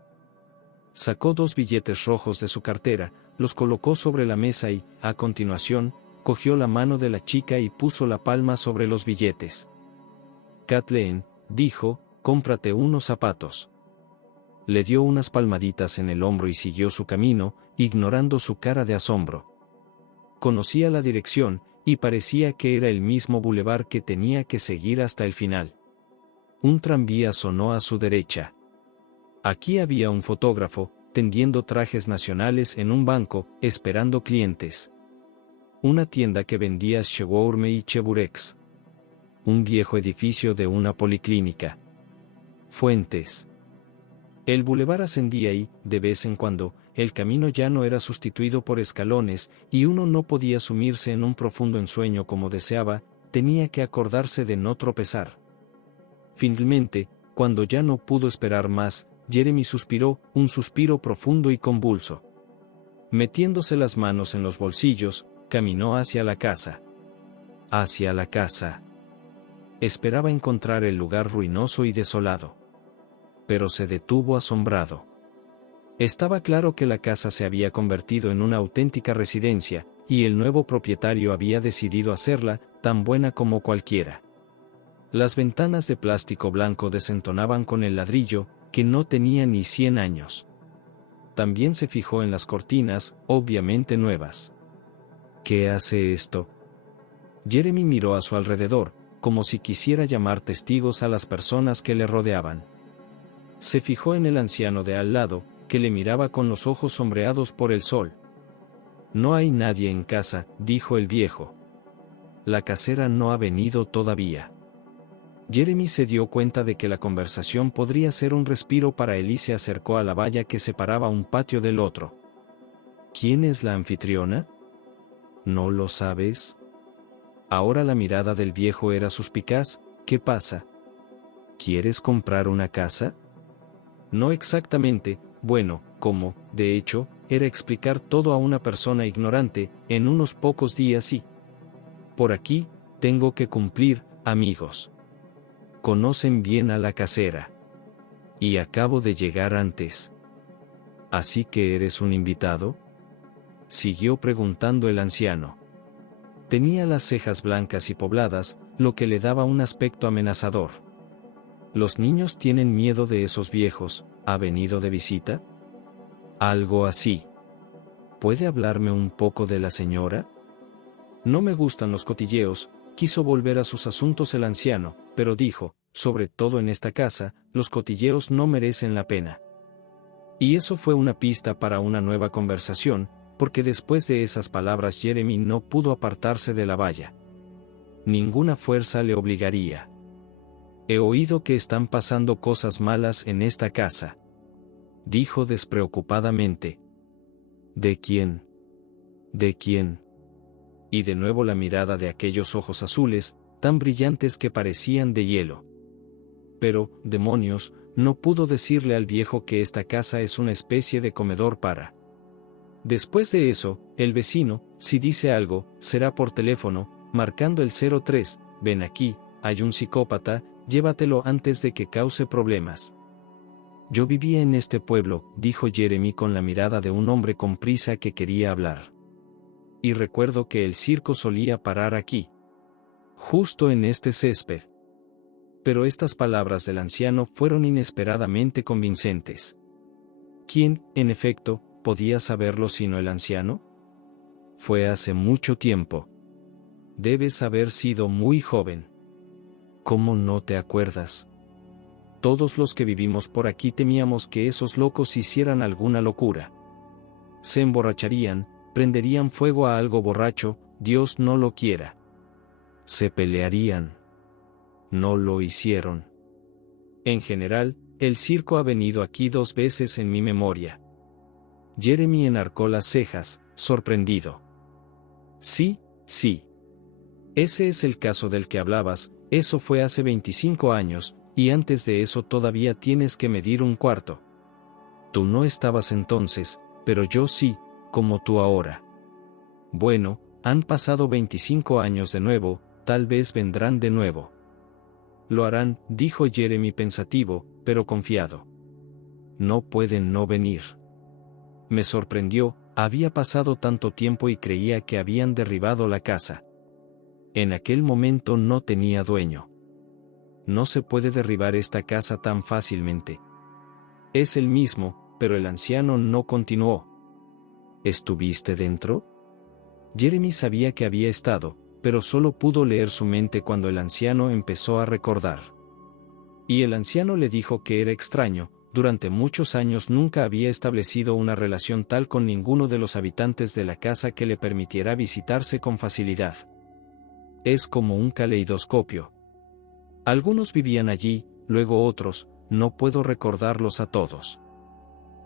Sacó 2 billetes rojos de su cartera, los colocó sobre la mesa y, a continuación, cogió la mano de la chica y puso la palma sobre los billetes. Kathleen, dijo, cómprate unos zapatos. Le dio unas palmaditas en el hombro y siguió su camino, ignorando su cara de asombro. Conocía la dirección, y parecía que era el mismo bulevar que tenía que seguir hasta el final. Un tranvía sonó a su derecha. Aquí había un fotógrafo, tendiendo trajes nacionales en un banco, esperando clientes. Una tienda que vendía shawarma y cheburex. Un viejo edificio de una policlínica. Fuentes. El bulevar ascendía y, de vez en cuando, el camino ya no era sustituido por escalones, y uno no podía sumirse en un profundo ensueño como deseaba, tenía que acordarse de no tropezar. Finalmente, cuando ya no pudo esperar más, Jeremy suspiró, un suspiro profundo y convulso. Metiéndose las manos en los bolsillos, caminó hacia la casa. Hacia la casa. Esperaba encontrar el lugar ruinoso y desolado. Pero se detuvo asombrado. Estaba claro que la casa se había convertido en una auténtica residencia, y el nuevo propietario había decidido hacerla tan buena como cualquiera. Las ventanas de plástico blanco desentonaban con el ladrillo, que no tenía ni 100 años. También se fijó en las cortinas, obviamente nuevas. ¿Qué hace esto? Jeremy miró a su alrededor, como si quisiera llamar testigos a las personas que le rodeaban. Se fijó en el anciano de al lado, que le miraba con los ojos sombreados por el sol. No hay nadie en casa, dijo el viejo. La casera no ha venido todavía. Jeremy se dio cuenta de que la conversación podría ser un respiro para él y se acercó a la valla que separaba un patio del otro. ¿Quién es la anfitriona? ¿No lo sabes? Ahora la mirada del viejo era suspicaz. ¿Qué pasa? ¿Quieres comprar una casa? No exactamente, bueno, como, de hecho, era explicar todo a una persona ignorante, en unos pocos días y... Por aquí, tengo que cumplir, amigos. Conocen bien a la casera. Y acabo de llegar antes. ¿Así que eres un invitado? Siguió preguntando el anciano. Tenía las cejas blancas y pobladas, lo que le daba un aspecto amenazador. ¿Los niños tienen miedo de esos viejos? ¿Ha venido de visita? Algo así. ¿Puede hablarme un poco de la señora? No me gustan los cotilleos. Quiso volver a sus asuntos el anciano, pero dijo, sobre todo en esta casa, los cotilleos no merecen la pena. Y eso fue una pista para una nueva conversación, porque después de esas palabras Jeremy no pudo apartarse de la valla. Ninguna fuerza le obligaría. He oído que están pasando cosas malas en esta casa. Dijo despreocupadamente. ¿De quién? ¿De quién? Y de nuevo la mirada de aquellos ojos azules, tan brillantes que parecían de hielo. Pero, demonios, no pudo decirle al viejo que esta casa es una especie de comedor para. Después de eso, el vecino, si dice algo, será por teléfono, marcando el 03, ven aquí, hay un psicópata, llévatelo antes de que cause problemas. Yo vivía en este pueblo, dijo Jeremy con la mirada de un hombre con prisa que quería hablar. Y recuerdo que el circo solía parar aquí. Justo en este césped. Pero estas palabras del anciano fueron inesperadamente convincentes. ¿Quién, en efecto, podía saberlo sino el anciano? Fue hace mucho tiempo. Debes haber sido muy joven. ¿Cómo no te acuerdas? Todos los que vivimos por aquí temíamos que esos locos hicieran alguna locura. Se emborracharían, prenderían fuego a algo borracho, Dios no lo quiera. Se pelearían. No lo hicieron. En general, el circo ha venido aquí 2 veces en mi memoria. Jeremy enarcó las cejas, sorprendido. Sí, sí. Ese es el caso del que hablabas, eso fue hace 25 años, y antes de eso todavía tienes que medir un cuarto. Tú no estabas entonces, pero yo sí, como tú ahora. Bueno, han pasado 25 años de nuevo, tal vez vendrán de nuevo. Lo harán, dijo Jeremy pensativo, pero confiado. No pueden no venir. Me sorprendió, había pasado tanto tiempo y creía que habían derribado la casa. En aquel momento no tenía dueño. No se puede derribar esta casa tan fácilmente. Es el mismo, pero el anciano no continuó. ¿Estuviste dentro? Jeremy sabía que había estado, pero solo pudo leer su mente cuando el anciano empezó a recordar. Y el anciano le dijo que era extraño, durante muchos años nunca había establecido una relación tal con ninguno de los habitantes de la casa que le permitiera visitarse con facilidad. Es como un caleidoscopio. Algunos vivían allí, luego otros, no puedo recordarlos a todos.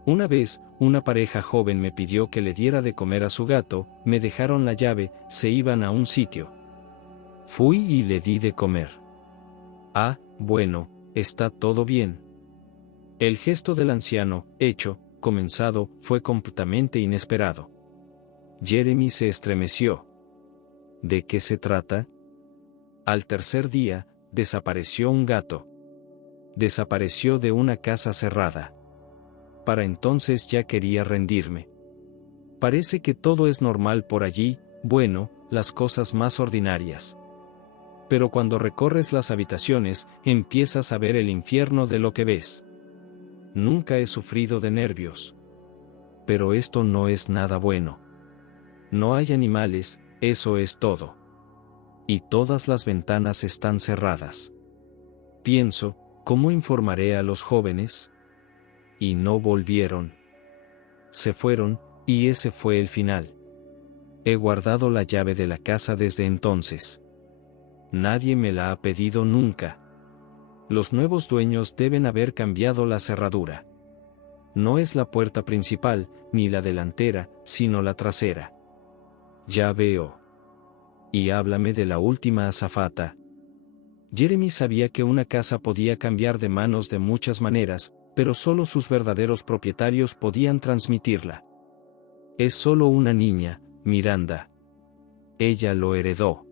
Una vez, una pareja joven me pidió que le diera de comer a su gato, me dejaron la llave, se iban a un sitio. Fui y le di de comer. Ah, bueno, está todo bien. El gesto del anciano, hecho, comenzado, fue completamente inesperado. Jeremy se estremeció. ¿De qué se trata? Al tercer día, desapareció un gato. Desapareció de una casa cerrada. Para entonces ya quería rendirme. Parece que todo es normal por allí, bueno, las cosas más ordinarias. Pero cuando recorres las habitaciones, empiezas a ver el infierno de lo que ves. Nunca he sufrido de nervios. Pero esto no es nada bueno. No hay animales, eso es todo. Y todas las ventanas están cerradas. Pienso, ¿cómo informaré a los jóvenes? Y no volvieron. Se fueron, y ese fue el final. He guardado la llave de la casa desde entonces. Nadie me la ha pedido nunca. Los nuevos dueños deben haber cambiado la cerradura. No es la puerta principal, ni la delantera, sino la trasera. Ya veo. Y háblame de la última azafata. Jeremy sabía que una casa podía cambiar de manos de muchas maneras, pero solo sus verdaderos propietarios podían transmitirla. Es solo una niña, Miranda. Ella lo heredó.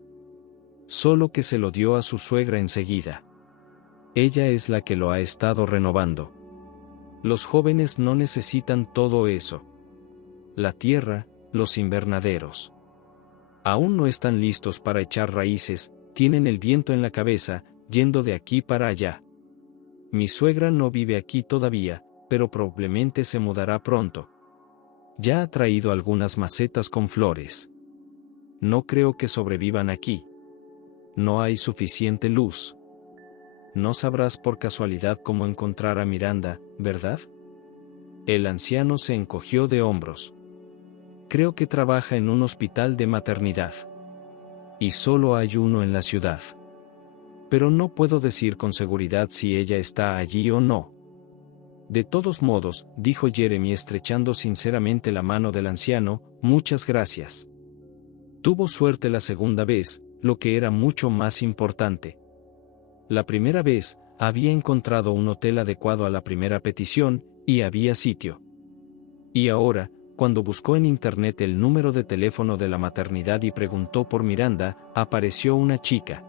Solo que se lo dio a su suegra enseguida. Ella es la que lo ha estado renovando. Los jóvenes no necesitan todo eso. La tierra, los invernaderos. Aún no están listos para echar raíces, tienen el viento en la cabeza, yendo de aquí para allá. Mi suegra no vive aquí todavía, pero probablemente se mudará pronto. Ya ha traído algunas macetas con flores. No creo que sobrevivan aquí. No hay suficiente luz. No sabrás por casualidad cómo encontrar a Miranda, ¿verdad? El anciano se encogió de hombros. Creo que trabaja en un hospital de maternidad. Y solo hay uno en la ciudad. Pero no puedo decir con seguridad si ella está allí o no. De todos modos, dijo Jeremy estrechando sinceramente la mano del anciano, muchas gracias. Tuvo suerte la segunda vez, lo que era mucho más importante. La primera vez, había encontrado un hotel adecuado a la primera petición, y había sitio. Y ahora, cuando buscó en internet el número de teléfono de la maternidad y preguntó por Miranda, apareció una chica.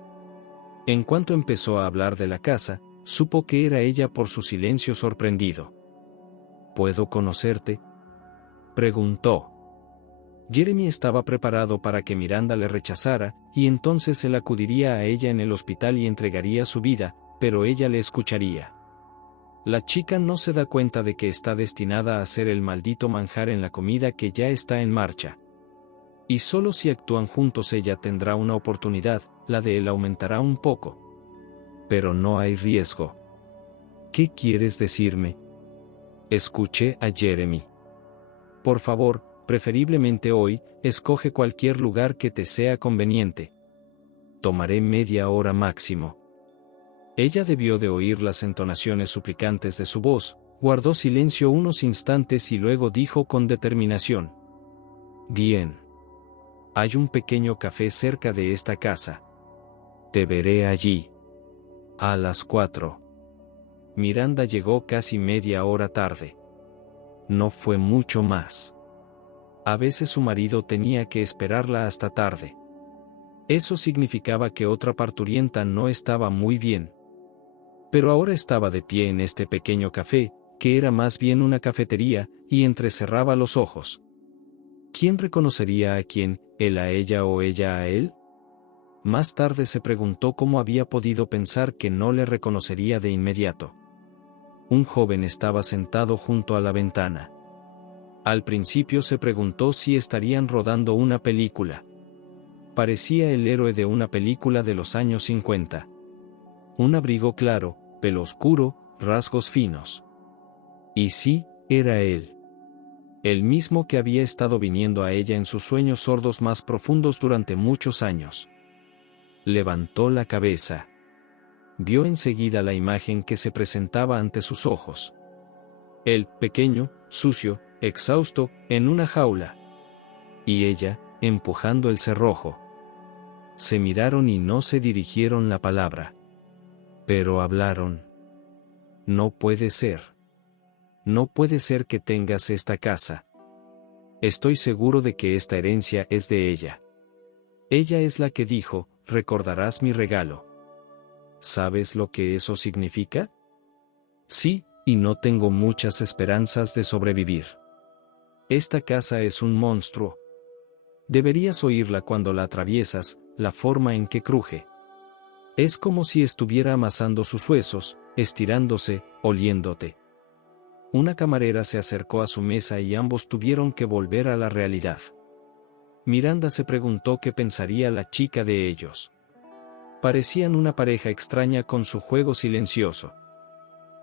En cuanto empezó a hablar de la casa, supo que era ella por su silencio sorprendido. ¿Puedo conocerte?, preguntó. Jeremy estaba preparado para que Miranda le rechazara, y entonces él acudiría a ella en el hospital y entregaría su vida, pero ella le escucharía. La chica no se da cuenta de que está destinada a ser el maldito manjar en la comida que ya está en marcha. Y solo si actúan juntos ella tendrá una oportunidad, la de él aumentará un poco. Pero no hay riesgo. ¿Qué quieres decirme? Escuché a Jeremy. Por favor, preferiblemente hoy, escoge cualquier lugar que te sea conveniente. Tomaré media hora máximo. Ella debió de oír las entonaciones suplicantes de su voz, Guardó silencio unos instantes y luego dijo con determinación: «Bien. Hay un pequeño café cerca de esta casa. Te veré allí. A las 4». Miranda llegó casi media hora tarde. No fue mucho más. A veces su marido tenía que esperarla hasta tarde. Eso significaba que otra parturienta no estaba muy bien. Pero ahora estaba de pie en este pequeño café, que era más bien una cafetería, y entrecerraba los ojos. ¿Quién reconocería a quién, él a ella o ella a él? Más tarde se preguntó cómo había podido pensar que no le reconocería de inmediato. Un joven estaba sentado junto a la ventana. Al principio se preguntó si estarían rodando una película. Parecía el héroe de una película de los años 50. Un abrigo claro, pelo oscuro, rasgos finos. Y sí, era él. El mismo que había estado viniendo a ella en sus sueños sordos más profundos durante muchos años. Levantó la cabeza. Vio enseguida la imagen que se presentaba ante sus ojos. Él, pequeño, sucio, exhausto, en una jaula. Y ella, empujando el cerrojo. Se miraron y no se dirigieron la palabra. Pero hablaron. «No puede ser. No puede ser que tengas esta casa. Estoy seguro de que esta herencia es de ella. Ella es la que dijo, recordarás mi regalo. ¿Sabes lo que eso significa?» «Sí, y no tengo muchas esperanzas de sobrevivir. Esta casa es un monstruo. Deberías oírla cuando la atraviesas, la forma en que cruje. Es como si estuviera amasando sus huesos, estirándose, oliéndote». Una camarera se acercó a su mesa y ambos tuvieron que volver a la realidad. Miranda se preguntó qué pensaría la chica de ellos. Parecían una pareja extraña con su juego silencioso.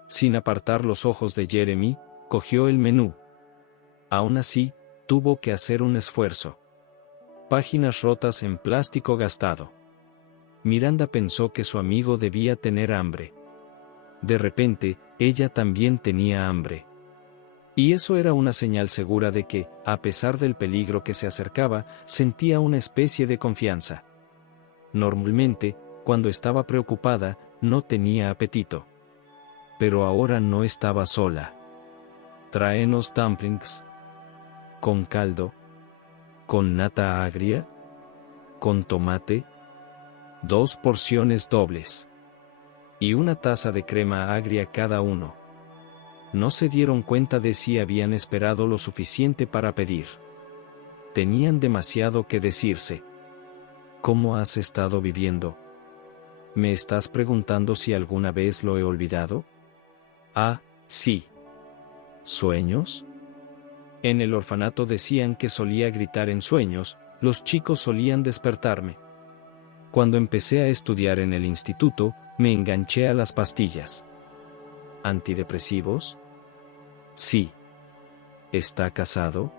Sin apartar los ojos de Jeremy, cogió el menú. Aún así, tuvo que hacer un esfuerzo. Páginas rotas en plástico gastado. Miranda pensó que su amigo debía tener hambre. De repente, ella también tenía hambre. Y eso era una señal segura de que, a pesar del peligro que se acercaba, sentía una especie de confianza. Normalmente, cuando estaba preocupada, no tenía apetito. Pero ahora no estaba sola. «Tráenos dumplings. ¿Con caldo? ¿Con nata agria? ¿Con tomate? 2 porciones dobles. Y una taza de crema agria cada uno». No se dieron cuenta de si habían esperado lo suficiente para pedir. Tenían demasiado que decirse. «¿Cómo has estado viviendo? ¿Me estás preguntando si alguna vez lo he olvidado?» «Ah, sí». «¿Sueños?» En el orfanato decían que solía gritar en sueños, los chicos solían despertarme. Cuando empecé a estudiar en el instituto, me enganché a las pastillas. ¿Antidepresivos? Sí. ¿Está casado?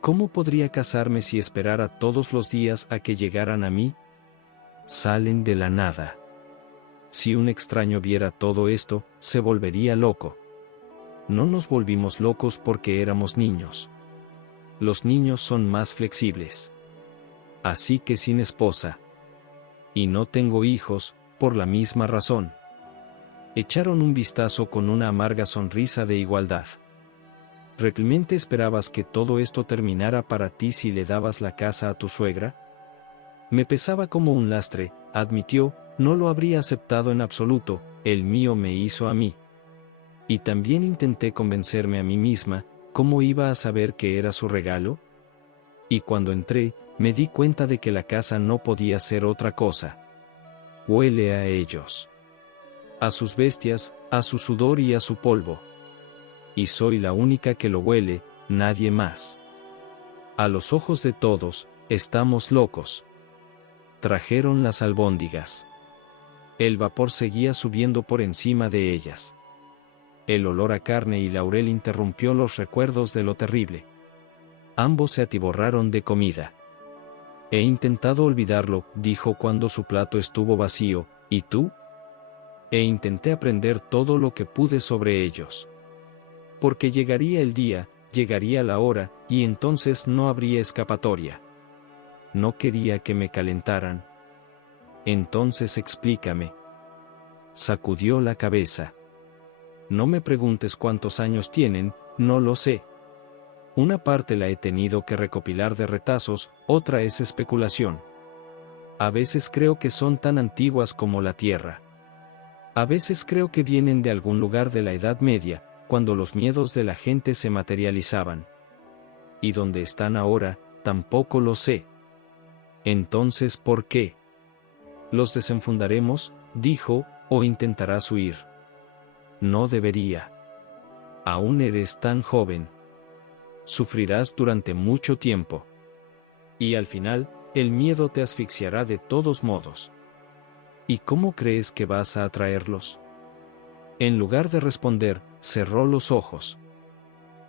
¿Cómo podría casarme si esperara todos los días a que llegaran a mí? Salen de la nada. Si un extraño viera todo esto, se volvería loco. No nos volvimos locos porque éramos niños. Los niños son más flexibles. Así que sin esposa. Y no tengo hijos, por la misma razón. Echaron un vistazo con una amarga sonrisa de igualdad. ¿Realmente esperabas que todo esto terminara para ti si le dabas la casa a tu suegra? Me pesaba como un lastre, admitió, no lo habría aceptado en absoluto, el mío me hizo a mí. Y también intenté convencerme a mí misma, ¿cómo iba a saber que era su regalo? Y cuando entré, me di cuenta de que la casa no podía ser otra cosa. Huele a ellos. A sus bestias, a su sudor y a su polvo. Y soy la única que lo huele, nadie más. A los ojos de todos, estamos locos. Trajeron las albóndigas. El vapor seguía subiendo por encima de ellas. El olor a carne y laurel interrumpió los recuerdos de lo terrible. Ambos se atiborraron de comida. He intentado olvidarlo, dijo cuando su plato estuvo vacío, ¿y tú? Intenté aprender todo lo que pude sobre ellos. Porque llegaría el día, llegaría la hora, y entonces no habría escapatoria. No quería que me calentaran. Entonces explícame. Sacudió la cabeza. No me preguntes cuántos años tienen, no lo sé. Una parte la he tenido que recopilar de retazos, otra es especulación. A veces creo que son tan antiguas como la Tierra. A veces creo que vienen de algún lugar de la Edad Media, cuando los miedos de la gente se materializaban. Y dónde están ahora, tampoco lo sé. Entonces, ¿por qué? Los desenfundaremos, dijo, o intentarás huir. No debería. Aún eres tan joven. Sufrirás durante mucho tiempo. Y al final, el miedo te asfixiará de todos modos. ¿Y cómo crees que vas a atraerlos? En lugar de responder, cerró los ojos.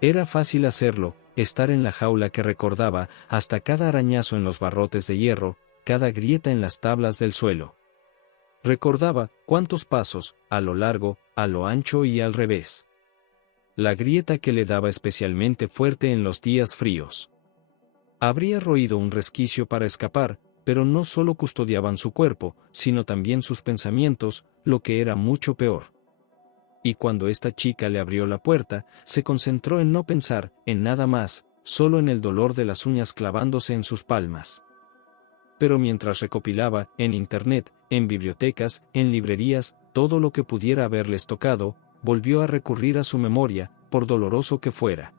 Era fácil hacerlo, estar en la jaula que recordaba, hasta cada arañazo en los barrotes de hierro, cada grieta en las tablas del suelo. Recordaba cuántos pasos, a lo largo, a lo ancho y al revés. La grieta que le daba especialmente fuerte en los días fríos. Habría roído un resquicio para escapar, pero no solo custodiaban su cuerpo, sino también sus pensamientos, lo que era mucho peor. Y cuando esta chica le abrió la puerta, se concentró en no pensar en nada más, solo en el dolor de las uñas clavándose en sus palmas. Pero mientras recopilaba, en internet, en bibliotecas, en librerías, todo lo que pudiera haberles tocado, volvió a recurrir a su memoria, por doloroso que fuera.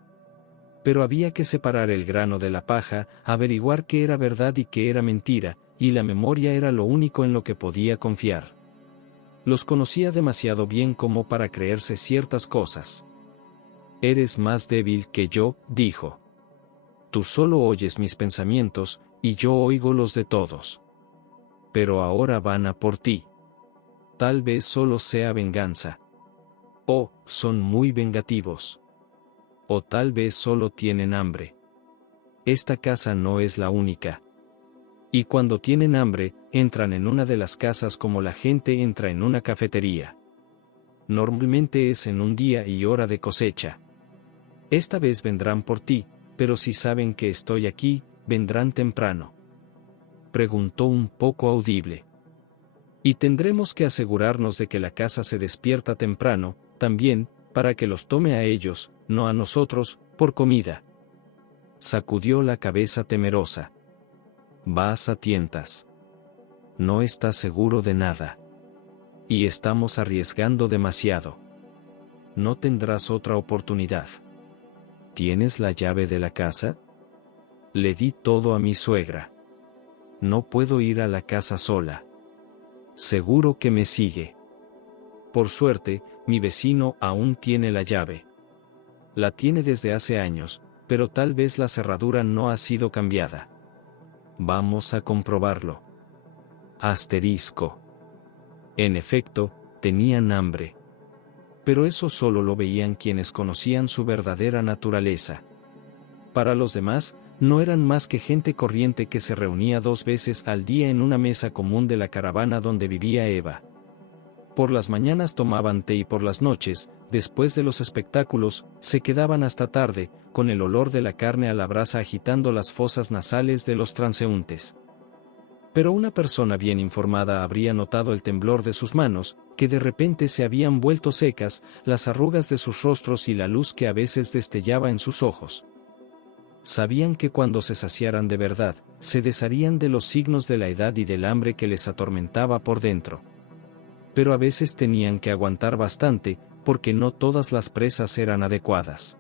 Pero había que separar el grano de la paja, averiguar qué era verdad y qué era mentira, y la memoria era lo único en lo que podía confiar. Los conocía demasiado bien como para creerse ciertas cosas. Eres más débil que yo, dijo. Tú solo oyes mis pensamientos, y yo oigo los de todos. Pero ahora van a por ti. Tal vez solo sea venganza. O, son muy vengativos. O tal vez solo tienen hambre. Esta casa no es la única. Y cuando tienen hambre, entran en una de las casas como la gente entra en una cafetería. Normalmente es en un día y hora de cosecha. Esta vez vendrán por ti, pero si saben que estoy aquí, vendrán temprano. Preguntó un poco audible. Y tendremos que asegurarnos de que la casa se despierta temprano, también, para que los tome a ellos, no a nosotros, por comida. Sacudió la cabeza temerosa. Vas a tientas. No estás seguro de nada. Y estamos arriesgando demasiado. No tendrás otra oportunidad. ¿Tienes la llave de la casa? Le di todo a mi suegra. No puedo ir a la casa sola. Seguro que me sigue. Por suerte, mi vecino aún tiene la llave. La tiene desde hace años, pero tal vez la cerradura no ha sido cambiada. Vamos a comprobarlo. Asterisco. En efecto, tenían hambre. Pero eso solo lo veían quienes conocían su verdadera naturaleza. Para los demás, no eran más que gente corriente que se reunía 2 veces al día en una mesa común de la caravana donde vivía Eva. Por las mañanas tomaban té y por las noches, después de los espectáculos, se quedaban hasta tarde, con el olor de la carne a la brasa agitando las fosas nasales de los transeúntes. Pero una persona bien informada habría notado el temblor de sus manos, que de repente se habían vuelto secas, las arrugas de sus rostros y la luz que a veces destellaba en sus ojos. Sabían que cuando se saciaran de verdad, se desharían de los signos de la edad y del hambre que les atormentaba por dentro. Pero a veces tenían que aguantar bastante, porque no todas las presas eran adecuadas.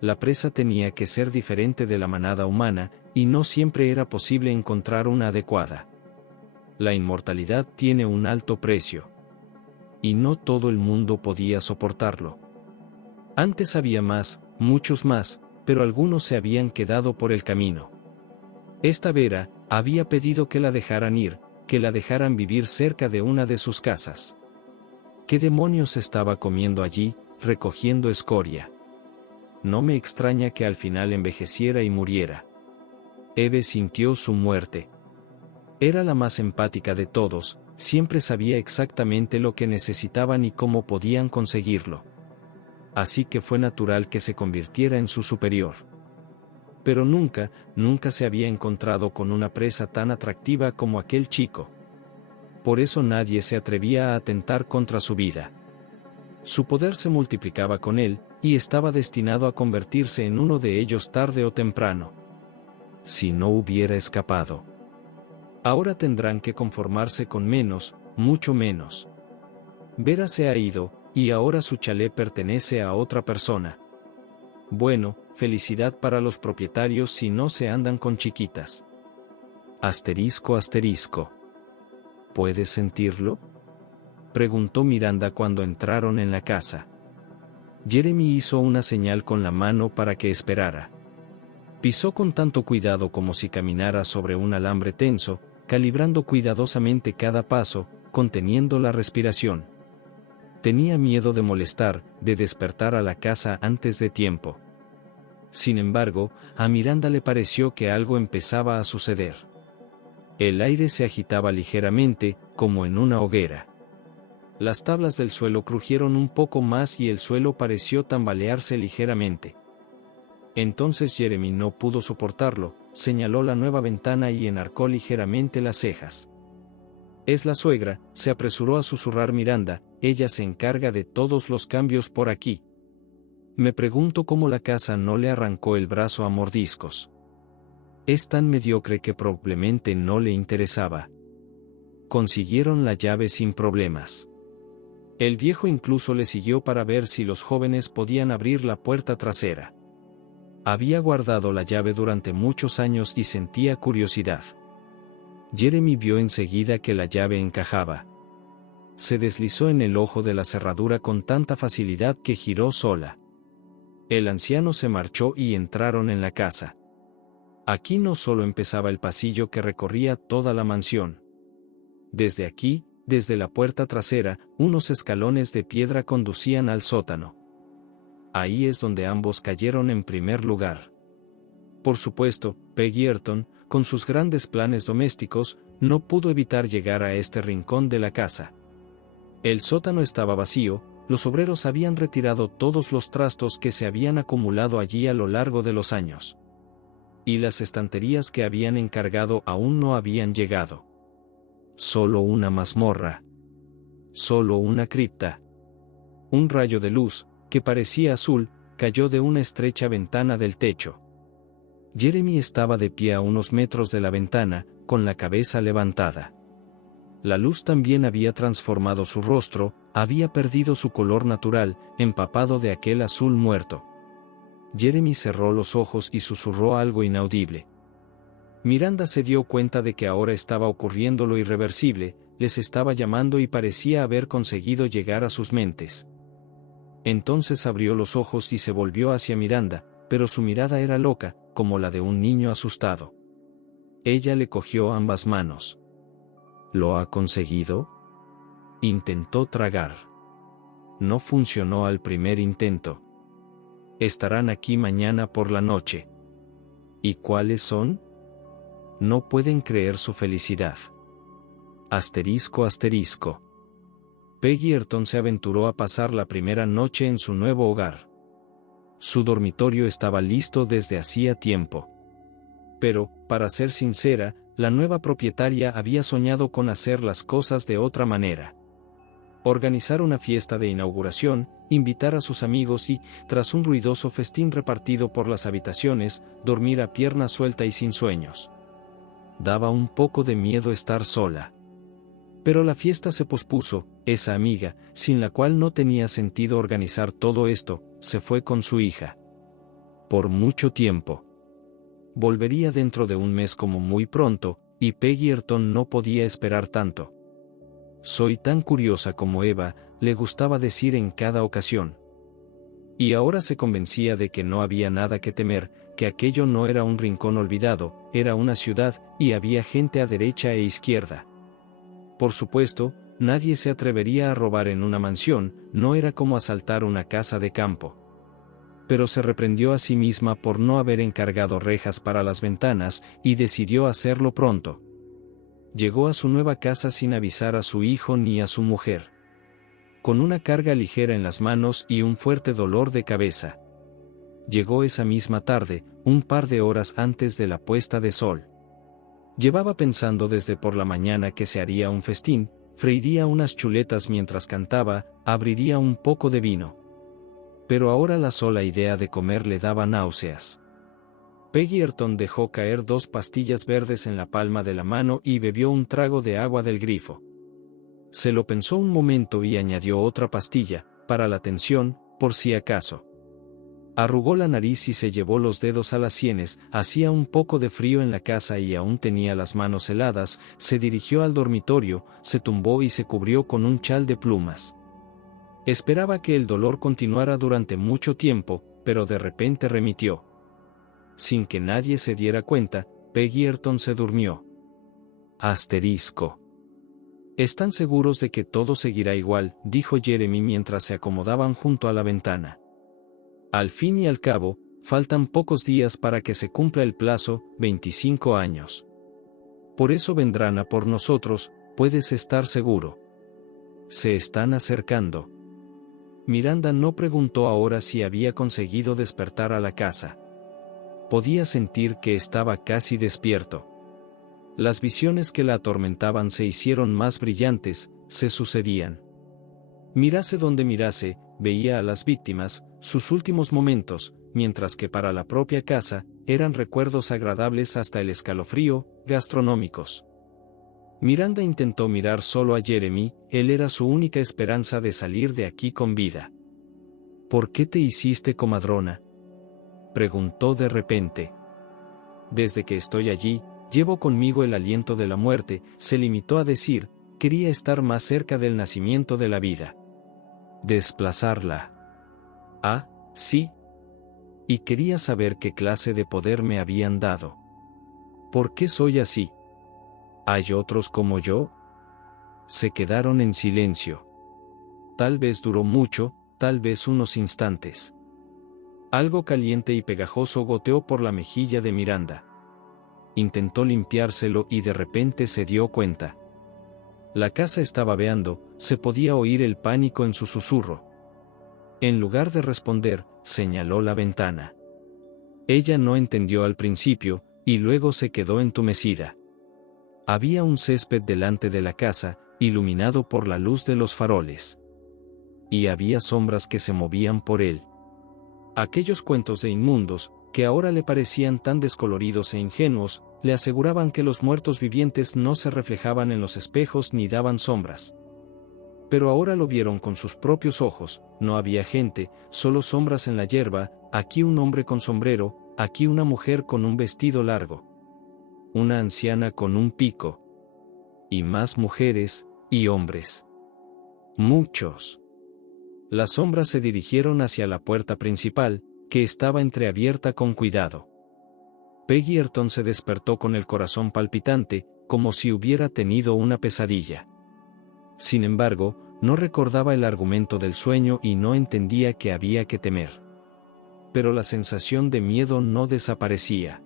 La presa tenía que ser diferente de la manada humana, y no siempre era posible encontrar una adecuada. La inmortalidad tiene un alto precio. Y no todo el mundo podía soportarlo. Antes había más, muchos más, pero algunos se habían quedado por el camino. Esta Vera había pedido que la dejaran ir, que la dejaran vivir cerca de una de sus casas. ¿Qué demonios estaba comiendo allí, recogiendo escoria? No me extraña que al final envejeciera y muriera. Eve sintió su muerte. Era la más empática de todos, siempre sabía exactamente lo que necesitaban y cómo podían conseguirlo. así que fue natural que se convirtiera en su superior. Pero nunca se había encontrado con una presa tan atractiva como aquel chico. Por eso nadie se atrevía a atentar contra su vida. Su poder se multiplicaba con él, y estaba destinado a convertirse en uno de ellos tarde o temprano. Si no hubiera escapado. Ahora tendrán que conformarse con menos, mucho menos. Vera se ha ido, y ahora su chalet pertenece a otra persona. Bueno, felicidad para los propietarios si no se andan con chiquitas. Asterisco asterisco. ¿Puedes sentirlo?, preguntó Miranda cuando entraron en la casa. Jeremy hizo una señal con la mano para que esperara. Pisó con tanto cuidado como si caminara sobre un alambre tenso, calibrando cuidadosamente cada paso, conteniendo la respiración. Tenía miedo de molestar, de despertar a la casa antes de tiempo. Sin embargo, a Miranda le pareció que algo empezaba a suceder. El aire se agitaba ligeramente, como en una hoguera. Las tablas del suelo crujieron un poco más y el suelo pareció tambalearse ligeramente. Entonces Jeremy no pudo soportarlo, señaló la nueva ventana y enarcó ligeramente las cejas. «Es la suegra», se apresuró a susurrar Miranda, «ella se encarga de todos los cambios por aquí. Me pregunto cómo la casa no le arrancó el brazo a mordiscos. Es tan mediocre que probablemente no le interesaba». Consiguieron la llave sin problemas. El viejo incluso le siguió para ver si los jóvenes podían abrir la puerta trasera. Había guardado la llave durante muchos años y sentía curiosidad. Jeremy vio enseguida que la llave encajaba. Se deslizó en el ojo de la cerradura con tanta facilidad que giró sola. El anciano se marchó y entraron en la casa. Aquí no solo empezaba el pasillo que recorría toda la mansión. Desde aquí, desde la puerta trasera, unos escalones de piedra conducían al sótano. Ahí es donde ambos cayeron en primer lugar. Por supuesto, Peggy Earton, con sus grandes planes domésticos, no pudo evitar llegar a este rincón de la casa. El sótano estaba vacío, los obreros habían retirado todos los trastos que se habían acumulado allí a lo largo de los años. Y las estanterías que habían encargado aún no habían llegado. Solo una mazmorra. Solo una cripta. Un rayo de luz, que parecía azul, cayó de una estrecha ventana del techo. Jeremy estaba de pie a unos metros de la ventana, con la cabeza levantada. La luz también había transformado su rostro, había perdido su color natural, empapado de aquel azul muerto. Jeremy cerró los ojos y susurró algo inaudible. Miranda se dio cuenta de que ahora estaba ocurriendo lo irreversible, les estaba llamando y parecía haber conseguido llegar a sus mentes. Entonces abrió los ojos y se volvió hacia Miranda, pero su mirada era loca, como la de un niño asustado. Ella le cogió ambas manos. ¿Lo ha conseguido? Intentó tragar. No funcionó al primer intento. Estarán aquí mañana por la noche. ¿Y cuáles son? No pueden creer su felicidad. Asterisco asterisco. Peggy Earton se aventuró a pasar la primera noche en su nuevo hogar. Su dormitorio estaba listo desde hacía tiempo. Pero, para ser sincera, la nueva propietaria había soñado con hacer las cosas de otra manera. Organizar una fiesta de inauguración, invitar a sus amigos y, tras un ruidoso festín repartido por las habitaciones, dormir a pierna suelta y sin sueños. Daba un poco de miedo estar sola. Pero la fiesta se pospuso, esa amiga, sin la cual no tenía sentido organizar todo esto, se fue con su hija. Por mucho tiempo. Volvería dentro de un mes como muy pronto, y Peggy Earton no podía esperar tanto. Soy tan curiosa como Eva, le gustaba decir en cada ocasión. Y ahora se convencía de que no había nada que temer, que aquello no era un rincón olvidado, era una ciudad, y había gente a derecha e izquierda. Por supuesto, nadie se atrevería a robar en una mansión, no era como asaltar una casa de campo. Pero se reprendió a sí misma por no haber encargado rejas para las ventanas, y decidió hacerlo pronto. Llegó a su nueva casa sin avisar a su hijo ni a su mujer. con una carga ligera en las manos y un fuerte dolor de cabeza. Llegó esa misma tarde, un par de horas antes de la puesta de sol. Llevaba pensando desde por la mañana que se haría un festín, freiría unas chuletas mientras cantaba, abriría un poco de vino. Pero ahora la sola idea de comer le daba náuseas. Peggy Earton dejó caer 2 pastillas verdes en la palma de la mano y bebió un trago de agua del grifo. Se lo pensó un momento y añadió otra pastilla, para la tensión, por si acaso. Arrugó la nariz y se llevó los dedos a las sienes, hacía un poco de frío en la casa y aún tenía las manos heladas, se dirigió al dormitorio, se tumbó y se cubrió con un chal de plumas. Esperaba que el dolor continuara durante mucho tiempo, pero de repente remitió. Sin que nadie se diera cuenta, Peggy Earton se durmió. Asterisco. «¿Están seguros de que todo seguirá igual?», dijo Jeremy mientras se acomodaban junto a la ventana. «Al fin y al cabo, faltan pocos días para que se cumpla el plazo, 25 años. Por eso vendrán a por nosotros, puedes estar seguro. Se están acercando». Miranda no preguntó ahora si había conseguido despertar a la casa. Podía sentir que estaba casi despierto. Las visiones que la atormentaban se hicieron más brillantes, se sucedían. Mirase donde mirase, veía a las víctimas, sus últimos momentos, mientras que para la propia casa, eran recuerdos agradables hasta el escalofrío, gastronómicos. Miranda intentó mirar solo a Jeremy, él era su única esperanza de salir de aquí con vida. «¿Por qué te hiciste comadrona?», preguntó de repente. «Desde que estoy allí, llevo conmigo el aliento de la muerte», se limitó a decir, quería estar más cerca del nacimiento de la vida. Desplazarla. Ah, sí. Y quería saber qué clase de poder me habían dado. ¿Por qué soy así? ¿Hay otros como yo? Se quedaron en silencio. Tal vez duró mucho, tal vez unos instantes. Algo caliente y pegajoso goteó por la mejilla de Miranda. Intentó limpiárselo y de repente se dio cuenta. La casa estaba babeando, se podía oír el pánico en su susurro. En lugar de responder, señaló la ventana. Ella no entendió al principio, y luego se quedó entumecida. Había un césped delante de la casa, iluminado por la luz de los faroles. Y había sombras que se movían por él. Aquellos cuentos de inmundos, que ahora le parecían tan descoloridos e ingenuos, le aseguraban que los muertos vivientes no se reflejaban en los espejos ni daban sombras. Pero ahora lo vieron con sus propios ojos, no había gente, solo sombras en la hierba, aquí un hombre con sombrero, aquí una mujer con un vestido largo. Una anciana con un pico. Y más mujeres, y hombres. Muchos. Las sombras se dirigieron hacia la puerta principal, que estaba entreabierta con cuidado. Peggy Earton se despertó con el corazón palpitante, como si hubiera tenido una pesadilla. Sin embargo, no recordaba el argumento del sueño y no entendía que había que temer. Pero la sensación de miedo no desaparecía.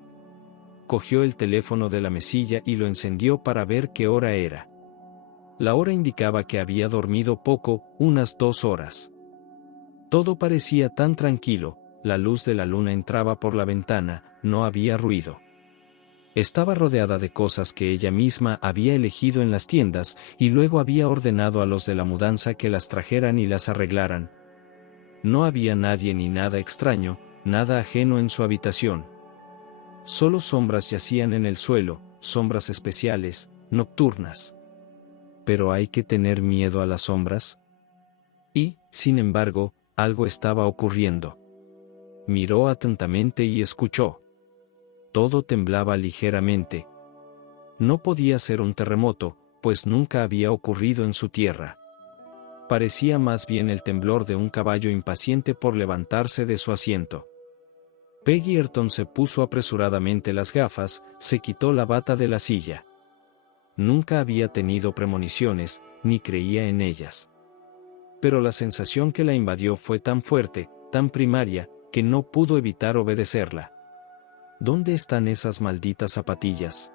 Cogió el teléfono de la mesilla y lo encendió para ver qué hora era. La hora indicaba que había dormido poco, unas 2 horas. Todo parecía tan tranquilo, la luz de la luna entraba por la ventana, no había ruido. Estaba rodeada de cosas que ella misma había elegido en las tiendas, y luego había ordenado a los de la mudanza que las trajeran y las arreglaran. No había nadie ni nada extraño, nada ajeno en su habitación. Solo sombras yacían en el suelo, sombras especiales, nocturnas. ¿Pero hay que tener miedo a las sombras? Y, sin embargo, algo estaba ocurriendo. Miró atentamente y escuchó. Todo temblaba ligeramente. No podía ser un terremoto, pues nunca había ocurrido en su tierra. Parecía más bien el temblor de un caballo impaciente por levantarse de su asiento. Peggy Earton se puso apresuradamente las gafas, se quitó la bata de la silla. Nunca había tenido premoniciones, ni creía en ellas. Pero la sensación que la invadió fue tan fuerte, tan primaria, que no pudo evitar obedecerla. ¿Dónde están esas malditas zapatillas?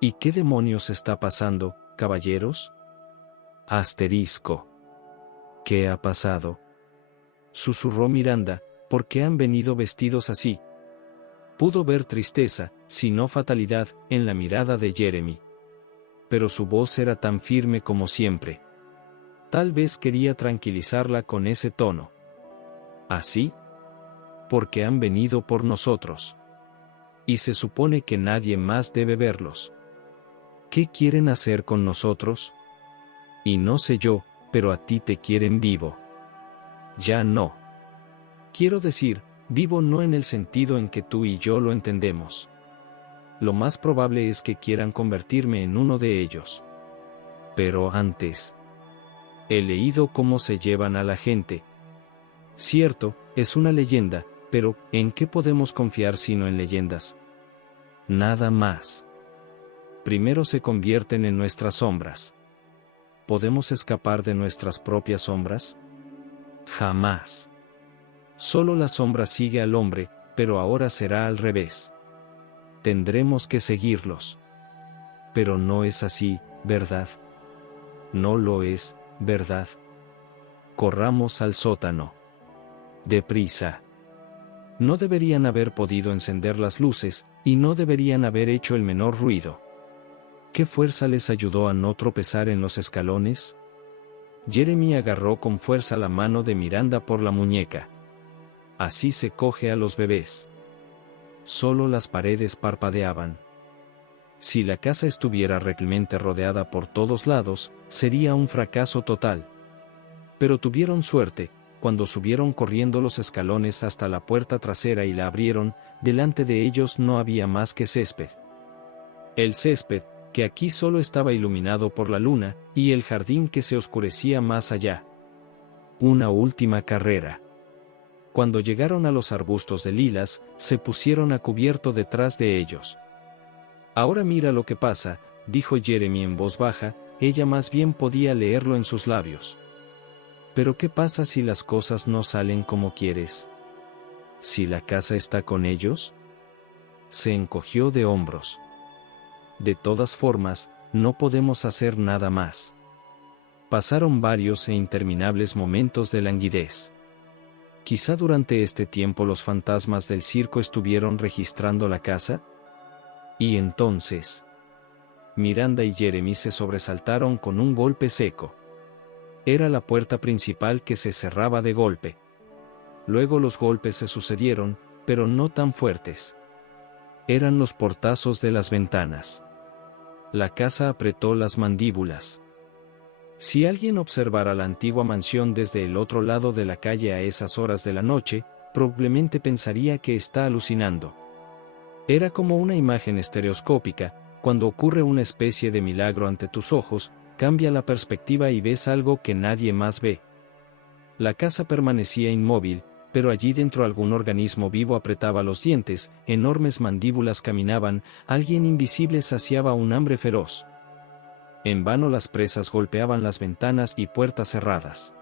¿Y qué demonios está pasando, caballeros? Asterisco. ¿Qué ha pasado?, susurró Miranda. ¿Por qué han venido vestidos así? Pudo ver tristeza, si no fatalidad, en la mirada de Jeremy. Pero su voz era tan firme como siempre. Tal vez quería tranquilizarla con ese tono. ¿Así? Porque han venido por nosotros. Y se supone que nadie más debe verlos. ¿Qué quieren hacer con nosotros? Y no sé yo, pero a ti te quieren vivo. Ya no. Quiero decir, vivo no en el sentido en que tú y yo lo entendemos. Lo más probable es que quieran convertirme en uno de ellos. Pero antes, he leído cómo se llevan a la gente. Cierto, es una leyenda, pero ¿en qué podemos confiar sino en leyendas? Nada más. Primero se convierten en nuestras sombras. ¿Podemos escapar de nuestras propias sombras? Jamás. Solo la sombra sigue al hombre, pero ahora será al revés. Tendremos que seguirlos. Pero no es así, ¿verdad? No lo es, ¿verdad? Corramos al sótano. Deprisa. No deberían haber podido encender las luces, y no deberían haber hecho el menor ruido. ¿Qué fuerza les ayudó a no tropezar en los escalones? Jeremy agarró con fuerza la mano de Miranda por la muñeca. Así se coge a los bebés. Solo las paredes parpadeaban. Si la casa estuviera realmente rodeada por todos lados, sería un fracaso total. Pero tuvieron suerte. Cuando subieron corriendo los escalones hasta la puerta trasera y la abrieron, delante de ellos no había más que césped. El césped, que aquí solo estaba iluminado por la luna, y el jardín que se oscurecía más allá. Una última carrera. Cuando llegaron a los arbustos de lilas, se pusieron a cubierto detrás de ellos. Ahora mira lo que pasa, dijo Jeremy en voz baja, ella más bien podía leerlo en sus labios. Pero ¿qué pasa si las cosas no salen como quieres? ¿Si la casa está con ellos? Se encogió de hombros. De todas formas, no podemos hacer nada más. Pasaron varios e interminables momentos de languidez. Quizá durante este tiempo los fantasmas del circo estuvieron registrando la casa. Y entonces, Miranda y Jeremy se sobresaltaron con un golpe seco. Era la puerta principal que se cerraba de golpe. Luego los golpes se sucedieron, pero no tan fuertes. Eran los portazos de las ventanas. La casa apretó las mandíbulas. Si alguien observara la antigua mansión desde el otro lado de la calle a esas horas de la noche, probablemente pensaría que está alucinando. Era como una imagen estereoscópica. Cuando ocurre una especie de milagro ante tus ojos, cambia la perspectiva y ves algo que nadie más ve. La casa permanecía inmóvil, pero allí dentro algún organismo vivo apretaba los dientes, enormes mandíbulas caminaban, alguien invisible saciaba un hambre feroz. En vano las presas golpeaban las ventanas y puertas cerradas.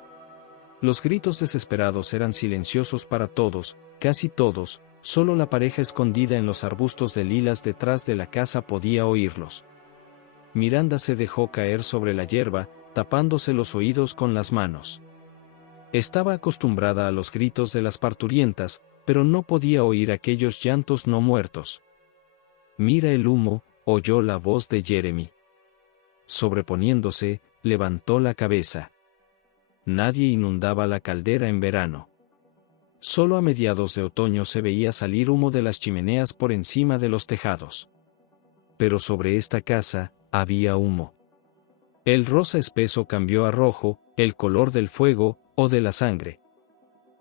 Los gritos desesperados eran silenciosos para todos, casi todos, solo la pareja escondida en los arbustos de lilas detrás de la casa podía oírlos. Miranda se dejó caer sobre la hierba, tapándose los oídos con las manos. Estaba acostumbrada a los gritos de las parturientas, pero no podía oír aquellos llantos no muertos. Mira el humo, oyó la voz de Jeremy. Sobreponiéndose, levantó la cabeza. Nadie inundaba la caldera en verano. Solo a mediados de otoño se veía salir humo de las chimeneas por encima de los tejados. Pero sobre esta casa, había humo. El rosa espeso cambió a rojo, el color del fuego, o de la sangre.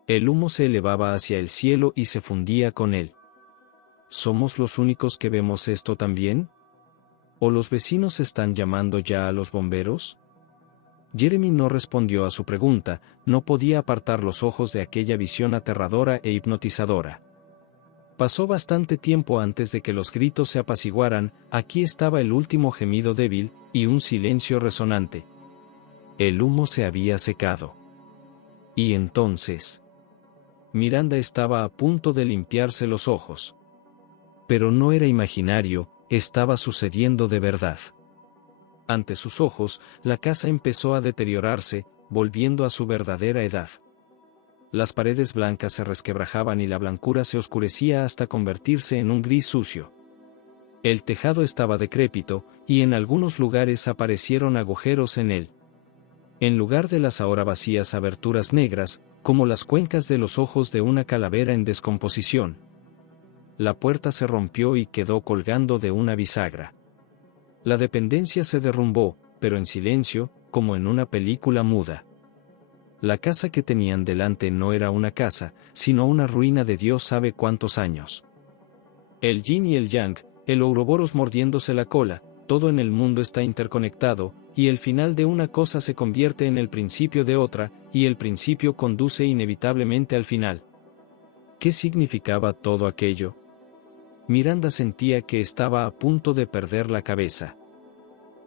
El humo se elevaba hacia el cielo y se fundía con él. ¿Somos los únicos que vemos esto también? ¿O los vecinos están llamando ya a los bomberos? Jeremy no respondió a su pregunta, no podía apartar los ojos de aquella visión aterradora e hipnotizadora. Pasó bastante tiempo antes de que los gritos se apaciguaran, aquí estaba el último gemido débil, y un silencio resonante. El humo se había secado. Y entonces, Miranda estaba a punto de limpiarse los ojos. Pero no era imaginario, estaba sucediendo de verdad. Ante sus ojos, la casa empezó a deteriorarse, volviendo a su verdadera edad. Las paredes blancas se resquebrajaban y la blancura se oscurecía hasta convertirse en un gris sucio. El tejado estaba decrépito, y en algunos lugares aparecieron agujeros en él. En lugar de las ahora vacías aberturas negras, como las cuencas de los ojos de una calavera en descomposición. La puerta se rompió y quedó colgando de una bisagra. La dependencia se derrumbó, pero en silencio, como en una película muda. La casa que tenían delante no era una casa, sino una ruina de Dios sabe cuántos años. El yin y el yang, el ouroboros mordiéndose la cola, todo en el mundo está interconectado, y el final de una cosa se convierte en el principio de otra, y el principio conduce inevitablemente al final. ¿Qué significaba todo aquello? Miranda sentía que estaba a punto de perder la cabeza.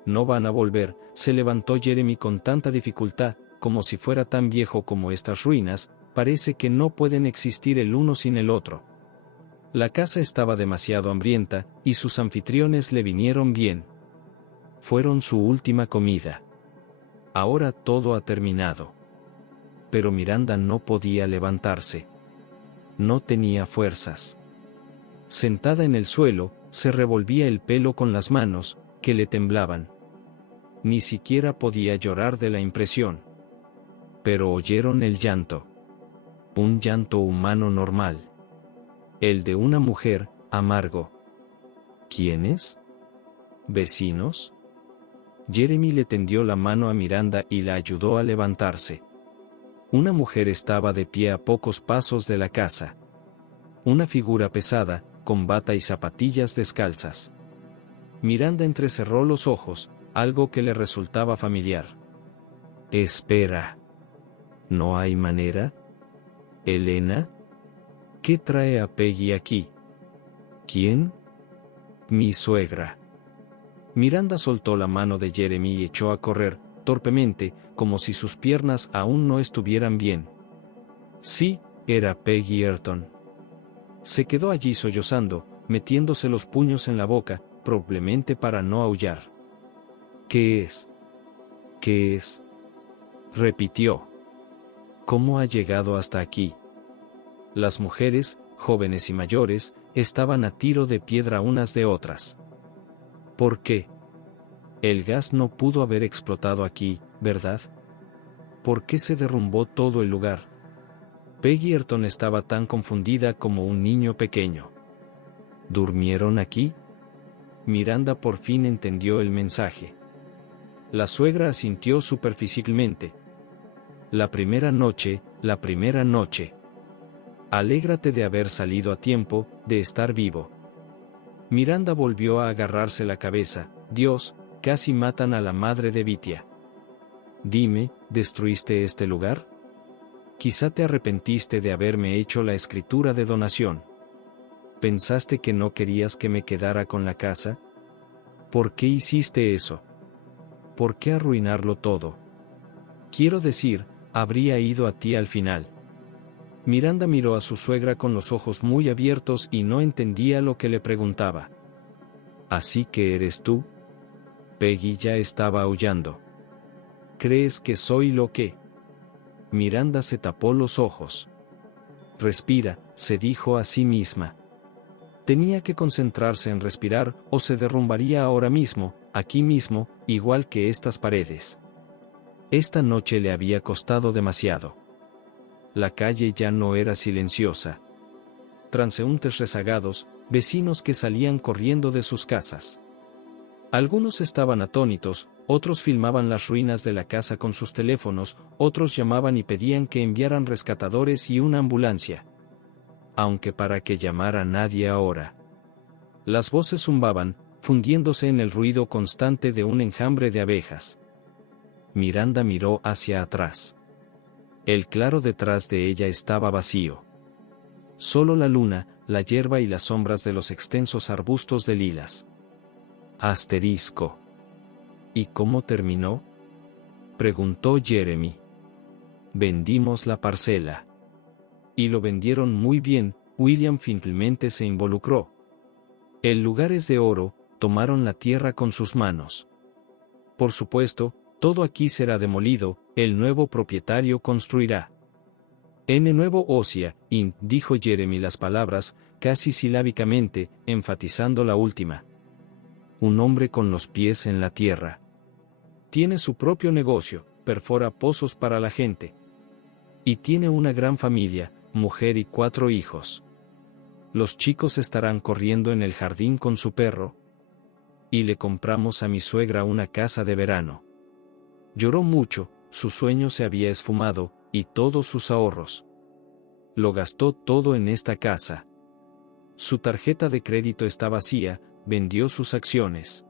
No van a volver, se levantó Jeremy con tanta dificultad, como si fuera tan viejo como estas ruinas, parece que no pueden existir el uno sin el otro. La casa estaba demasiado hambrienta, y sus anfitriones le vinieron bien. Fueron su última comida. Ahora todo ha terminado. Pero Miranda no podía levantarse. No tenía fuerzas. Sentada en el suelo, se revolvía el pelo con las manos, que le temblaban. Ni siquiera podía llorar de la impresión. Pero oyeron el llanto. Un llanto humano normal. El de una mujer, amargo. ¿Quiénes? ¿Vecinos? Jeremy le tendió la mano a Miranda y la ayudó a levantarse. Una mujer estaba de pie a pocos pasos de la casa. Una figura pesada, con bata y zapatillas descalzas. Miranda entrecerró los ojos, algo que le resultaba familiar. Espera. ¿No hay manera? ¿Elena? ¿Qué trae a Peggy aquí? ¿Quién? Mi suegra. Miranda soltó la mano de Jeremy y echó a correr, torpemente, como si sus piernas aún no estuvieran bien. Sí, era Peggy Earton. Se quedó allí sollozando, metiéndose los puños en la boca, probablemente para no aullar. ¿Qué es? ¿Qué es? Repitió. ¿Cómo ha llegado hasta aquí? Las mujeres, jóvenes y mayores, estaban a tiro de piedra unas de otras. ¿Por qué? El gas no pudo haber explotado aquí, ¿verdad? ¿Por qué se derrumbó todo el lugar? Peggy Earton estaba tan confundida como un niño pequeño. ¿Durmieron aquí? Miranda por fin entendió el mensaje. La suegra asintió superficialmente. La primera noche. Alégrate de haber salido a tiempo, de estar vivo. Miranda volvió a agarrarse la cabeza. Dios, casi matan a la madre de Vitia. Dime, ¿destruiste este lugar? Quizá te arrepentiste de haberme hecho la escritura de donación. ¿Pensaste que no querías que me quedara con la casa? ¿Por qué hiciste eso? ¿Por qué arruinarlo todo? Quiero decir, habría ido a ti al final. Miranda miró a su suegra con los ojos muy abiertos y no entendía lo que le preguntaba. ¿Así que eres tú? Peggy ya estaba aullando. ¿Crees que soy lo que? Miranda se tapó los ojos. Respira, se dijo a sí misma. Tenía que concentrarse en respirar o se derrumbaría ahora mismo, aquí mismo, igual que estas paredes. Esta noche le había costado demasiado. La calle ya no era silenciosa. Transeúntes rezagados, vecinos que salían corriendo de sus casas. Algunos estaban atónitos, otros filmaban las ruinas de la casa con sus teléfonos, otros llamaban y pedían que enviaran rescatadores y una ambulancia. Aunque para qué llamar a nadie ahora. Las voces zumbaban, fundiéndose en el ruido constante de un enjambre de abejas. Miranda miró hacia atrás. El claro detrás de ella estaba vacío. Solo la luna, la hierba y las sombras de los extensos arbustos de lilas. Asterisco. ¿Y cómo terminó? Preguntó Jeremy. Vendimos la parcela. Y lo vendieron muy bien, William finalmente se involucró. El lugar es de oro, tomaron la tierra con sus manos. Por supuesto, todo aquí será demolido, El nuevo propietario construirá. En nuevo Osia, dijo Jeremy las palabras, casi silábicamente, enfatizando la última. Un hombre con los pies en la tierra. Tiene su propio negocio, perfora pozos para la gente. Y tiene una gran familia, mujer y 4 hijos. Los chicos estarán corriendo en el jardín con su perro. Y le compramos a mi suegra una casa de verano. Lloró mucho, su sueño se había esfumado, y todos sus ahorros. Lo gastó todo en esta casa. Su tarjeta de crédito está vacía, vendió sus acciones.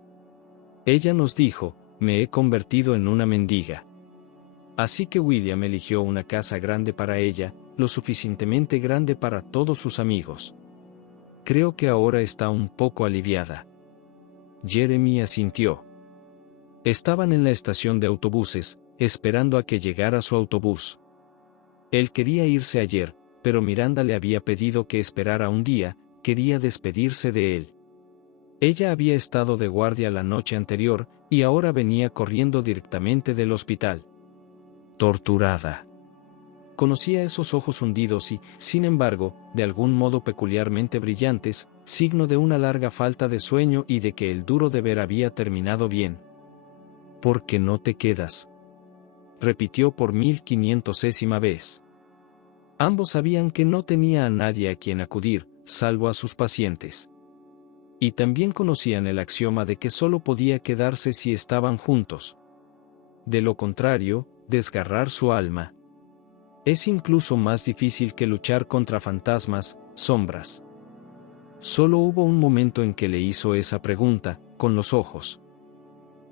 Ella nos dijo, me he convertido en una mendiga. Así que William eligió una casa grande para ella, lo suficientemente grande para todos sus amigos. Creo que ahora está un poco aliviada. Jeremy asintió. Estaban en la estación de autobuses, esperando a que llegara su autobús. Él quería irse ayer, pero Miranda le había pedido que esperara un día, quería despedirse de él. Ella había estado de guardia la noche anterior, y ahora venía corriendo directamente del hospital. Torturada. Conocía esos ojos hundidos y, sin embargo, de algún modo peculiarmente brillantes, signo de una larga falta de sueño y de que el duro deber había terminado bien. ¿Por qué no te quedas?, repitió por 1500ª vez. Ambos sabían que no tenía a nadie a quien acudir, salvo a sus pacientes. Y también conocían el axioma de que solo podía quedarse si estaban juntos. De lo contrario, desgarrar su alma. Es incluso más difícil que luchar contra fantasmas, sombras. Solo hubo un momento en que le hizo esa pregunta, con los ojos.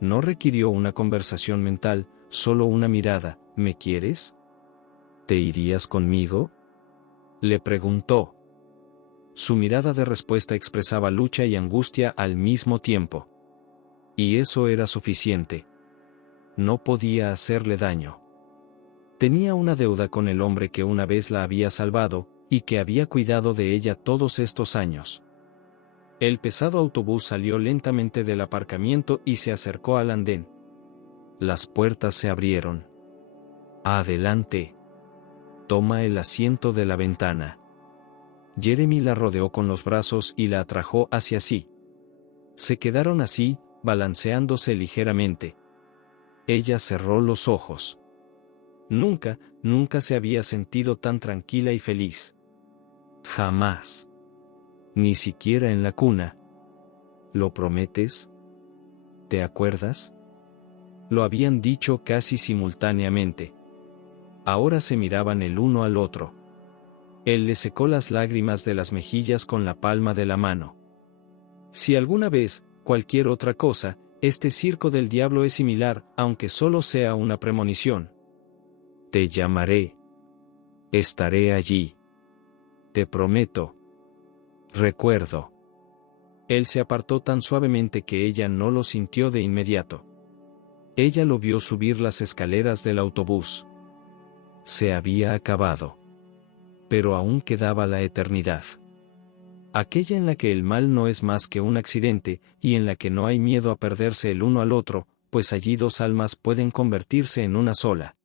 No requirió una conversación mental, solo una mirada. ¿Me quieres? ¿Te irías conmigo?, le preguntó. Su mirada de respuesta expresaba lucha y angustia al mismo tiempo. Y eso era suficiente. No podía hacerle daño. Tenía una deuda con el hombre que una vez la había salvado, y que había cuidado de ella todos estos años. El pesado autobús salió lentamente del aparcamiento y se acercó al andén. Las puertas se abrieron. Adelante. Toma el asiento de la ventana. Jeremy la rodeó con los brazos y la atrajo hacia sí. Se quedaron así, balanceándose ligeramente. Ella cerró los ojos. Nunca se había sentido tan tranquila y feliz. Jamás. Ni siquiera en la cuna. ¿Lo prometes? ¿Te acuerdas? Lo habían dicho casi simultáneamente. Ahora se miraban el uno al otro. Él le secó las lágrimas de las mejillas con la palma de la mano. Si alguna vez, cualquier otra cosa, este circo del diablo es similar, aunque solo sea una premonición. Te llamaré. Estaré allí. Te prometo. Recuerdo. Él se apartó tan suavemente que ella no lo sintió de inmediato. Ella lo vio subir las escaleras del autobús. Se había acabado. Pero aún quedaba la eternidad. Aquella en la que el mal no es más que un accidente, y en la que no hay miedo a perderse el uno al otro, pues allí 2 almas pueden convertirse en una sola.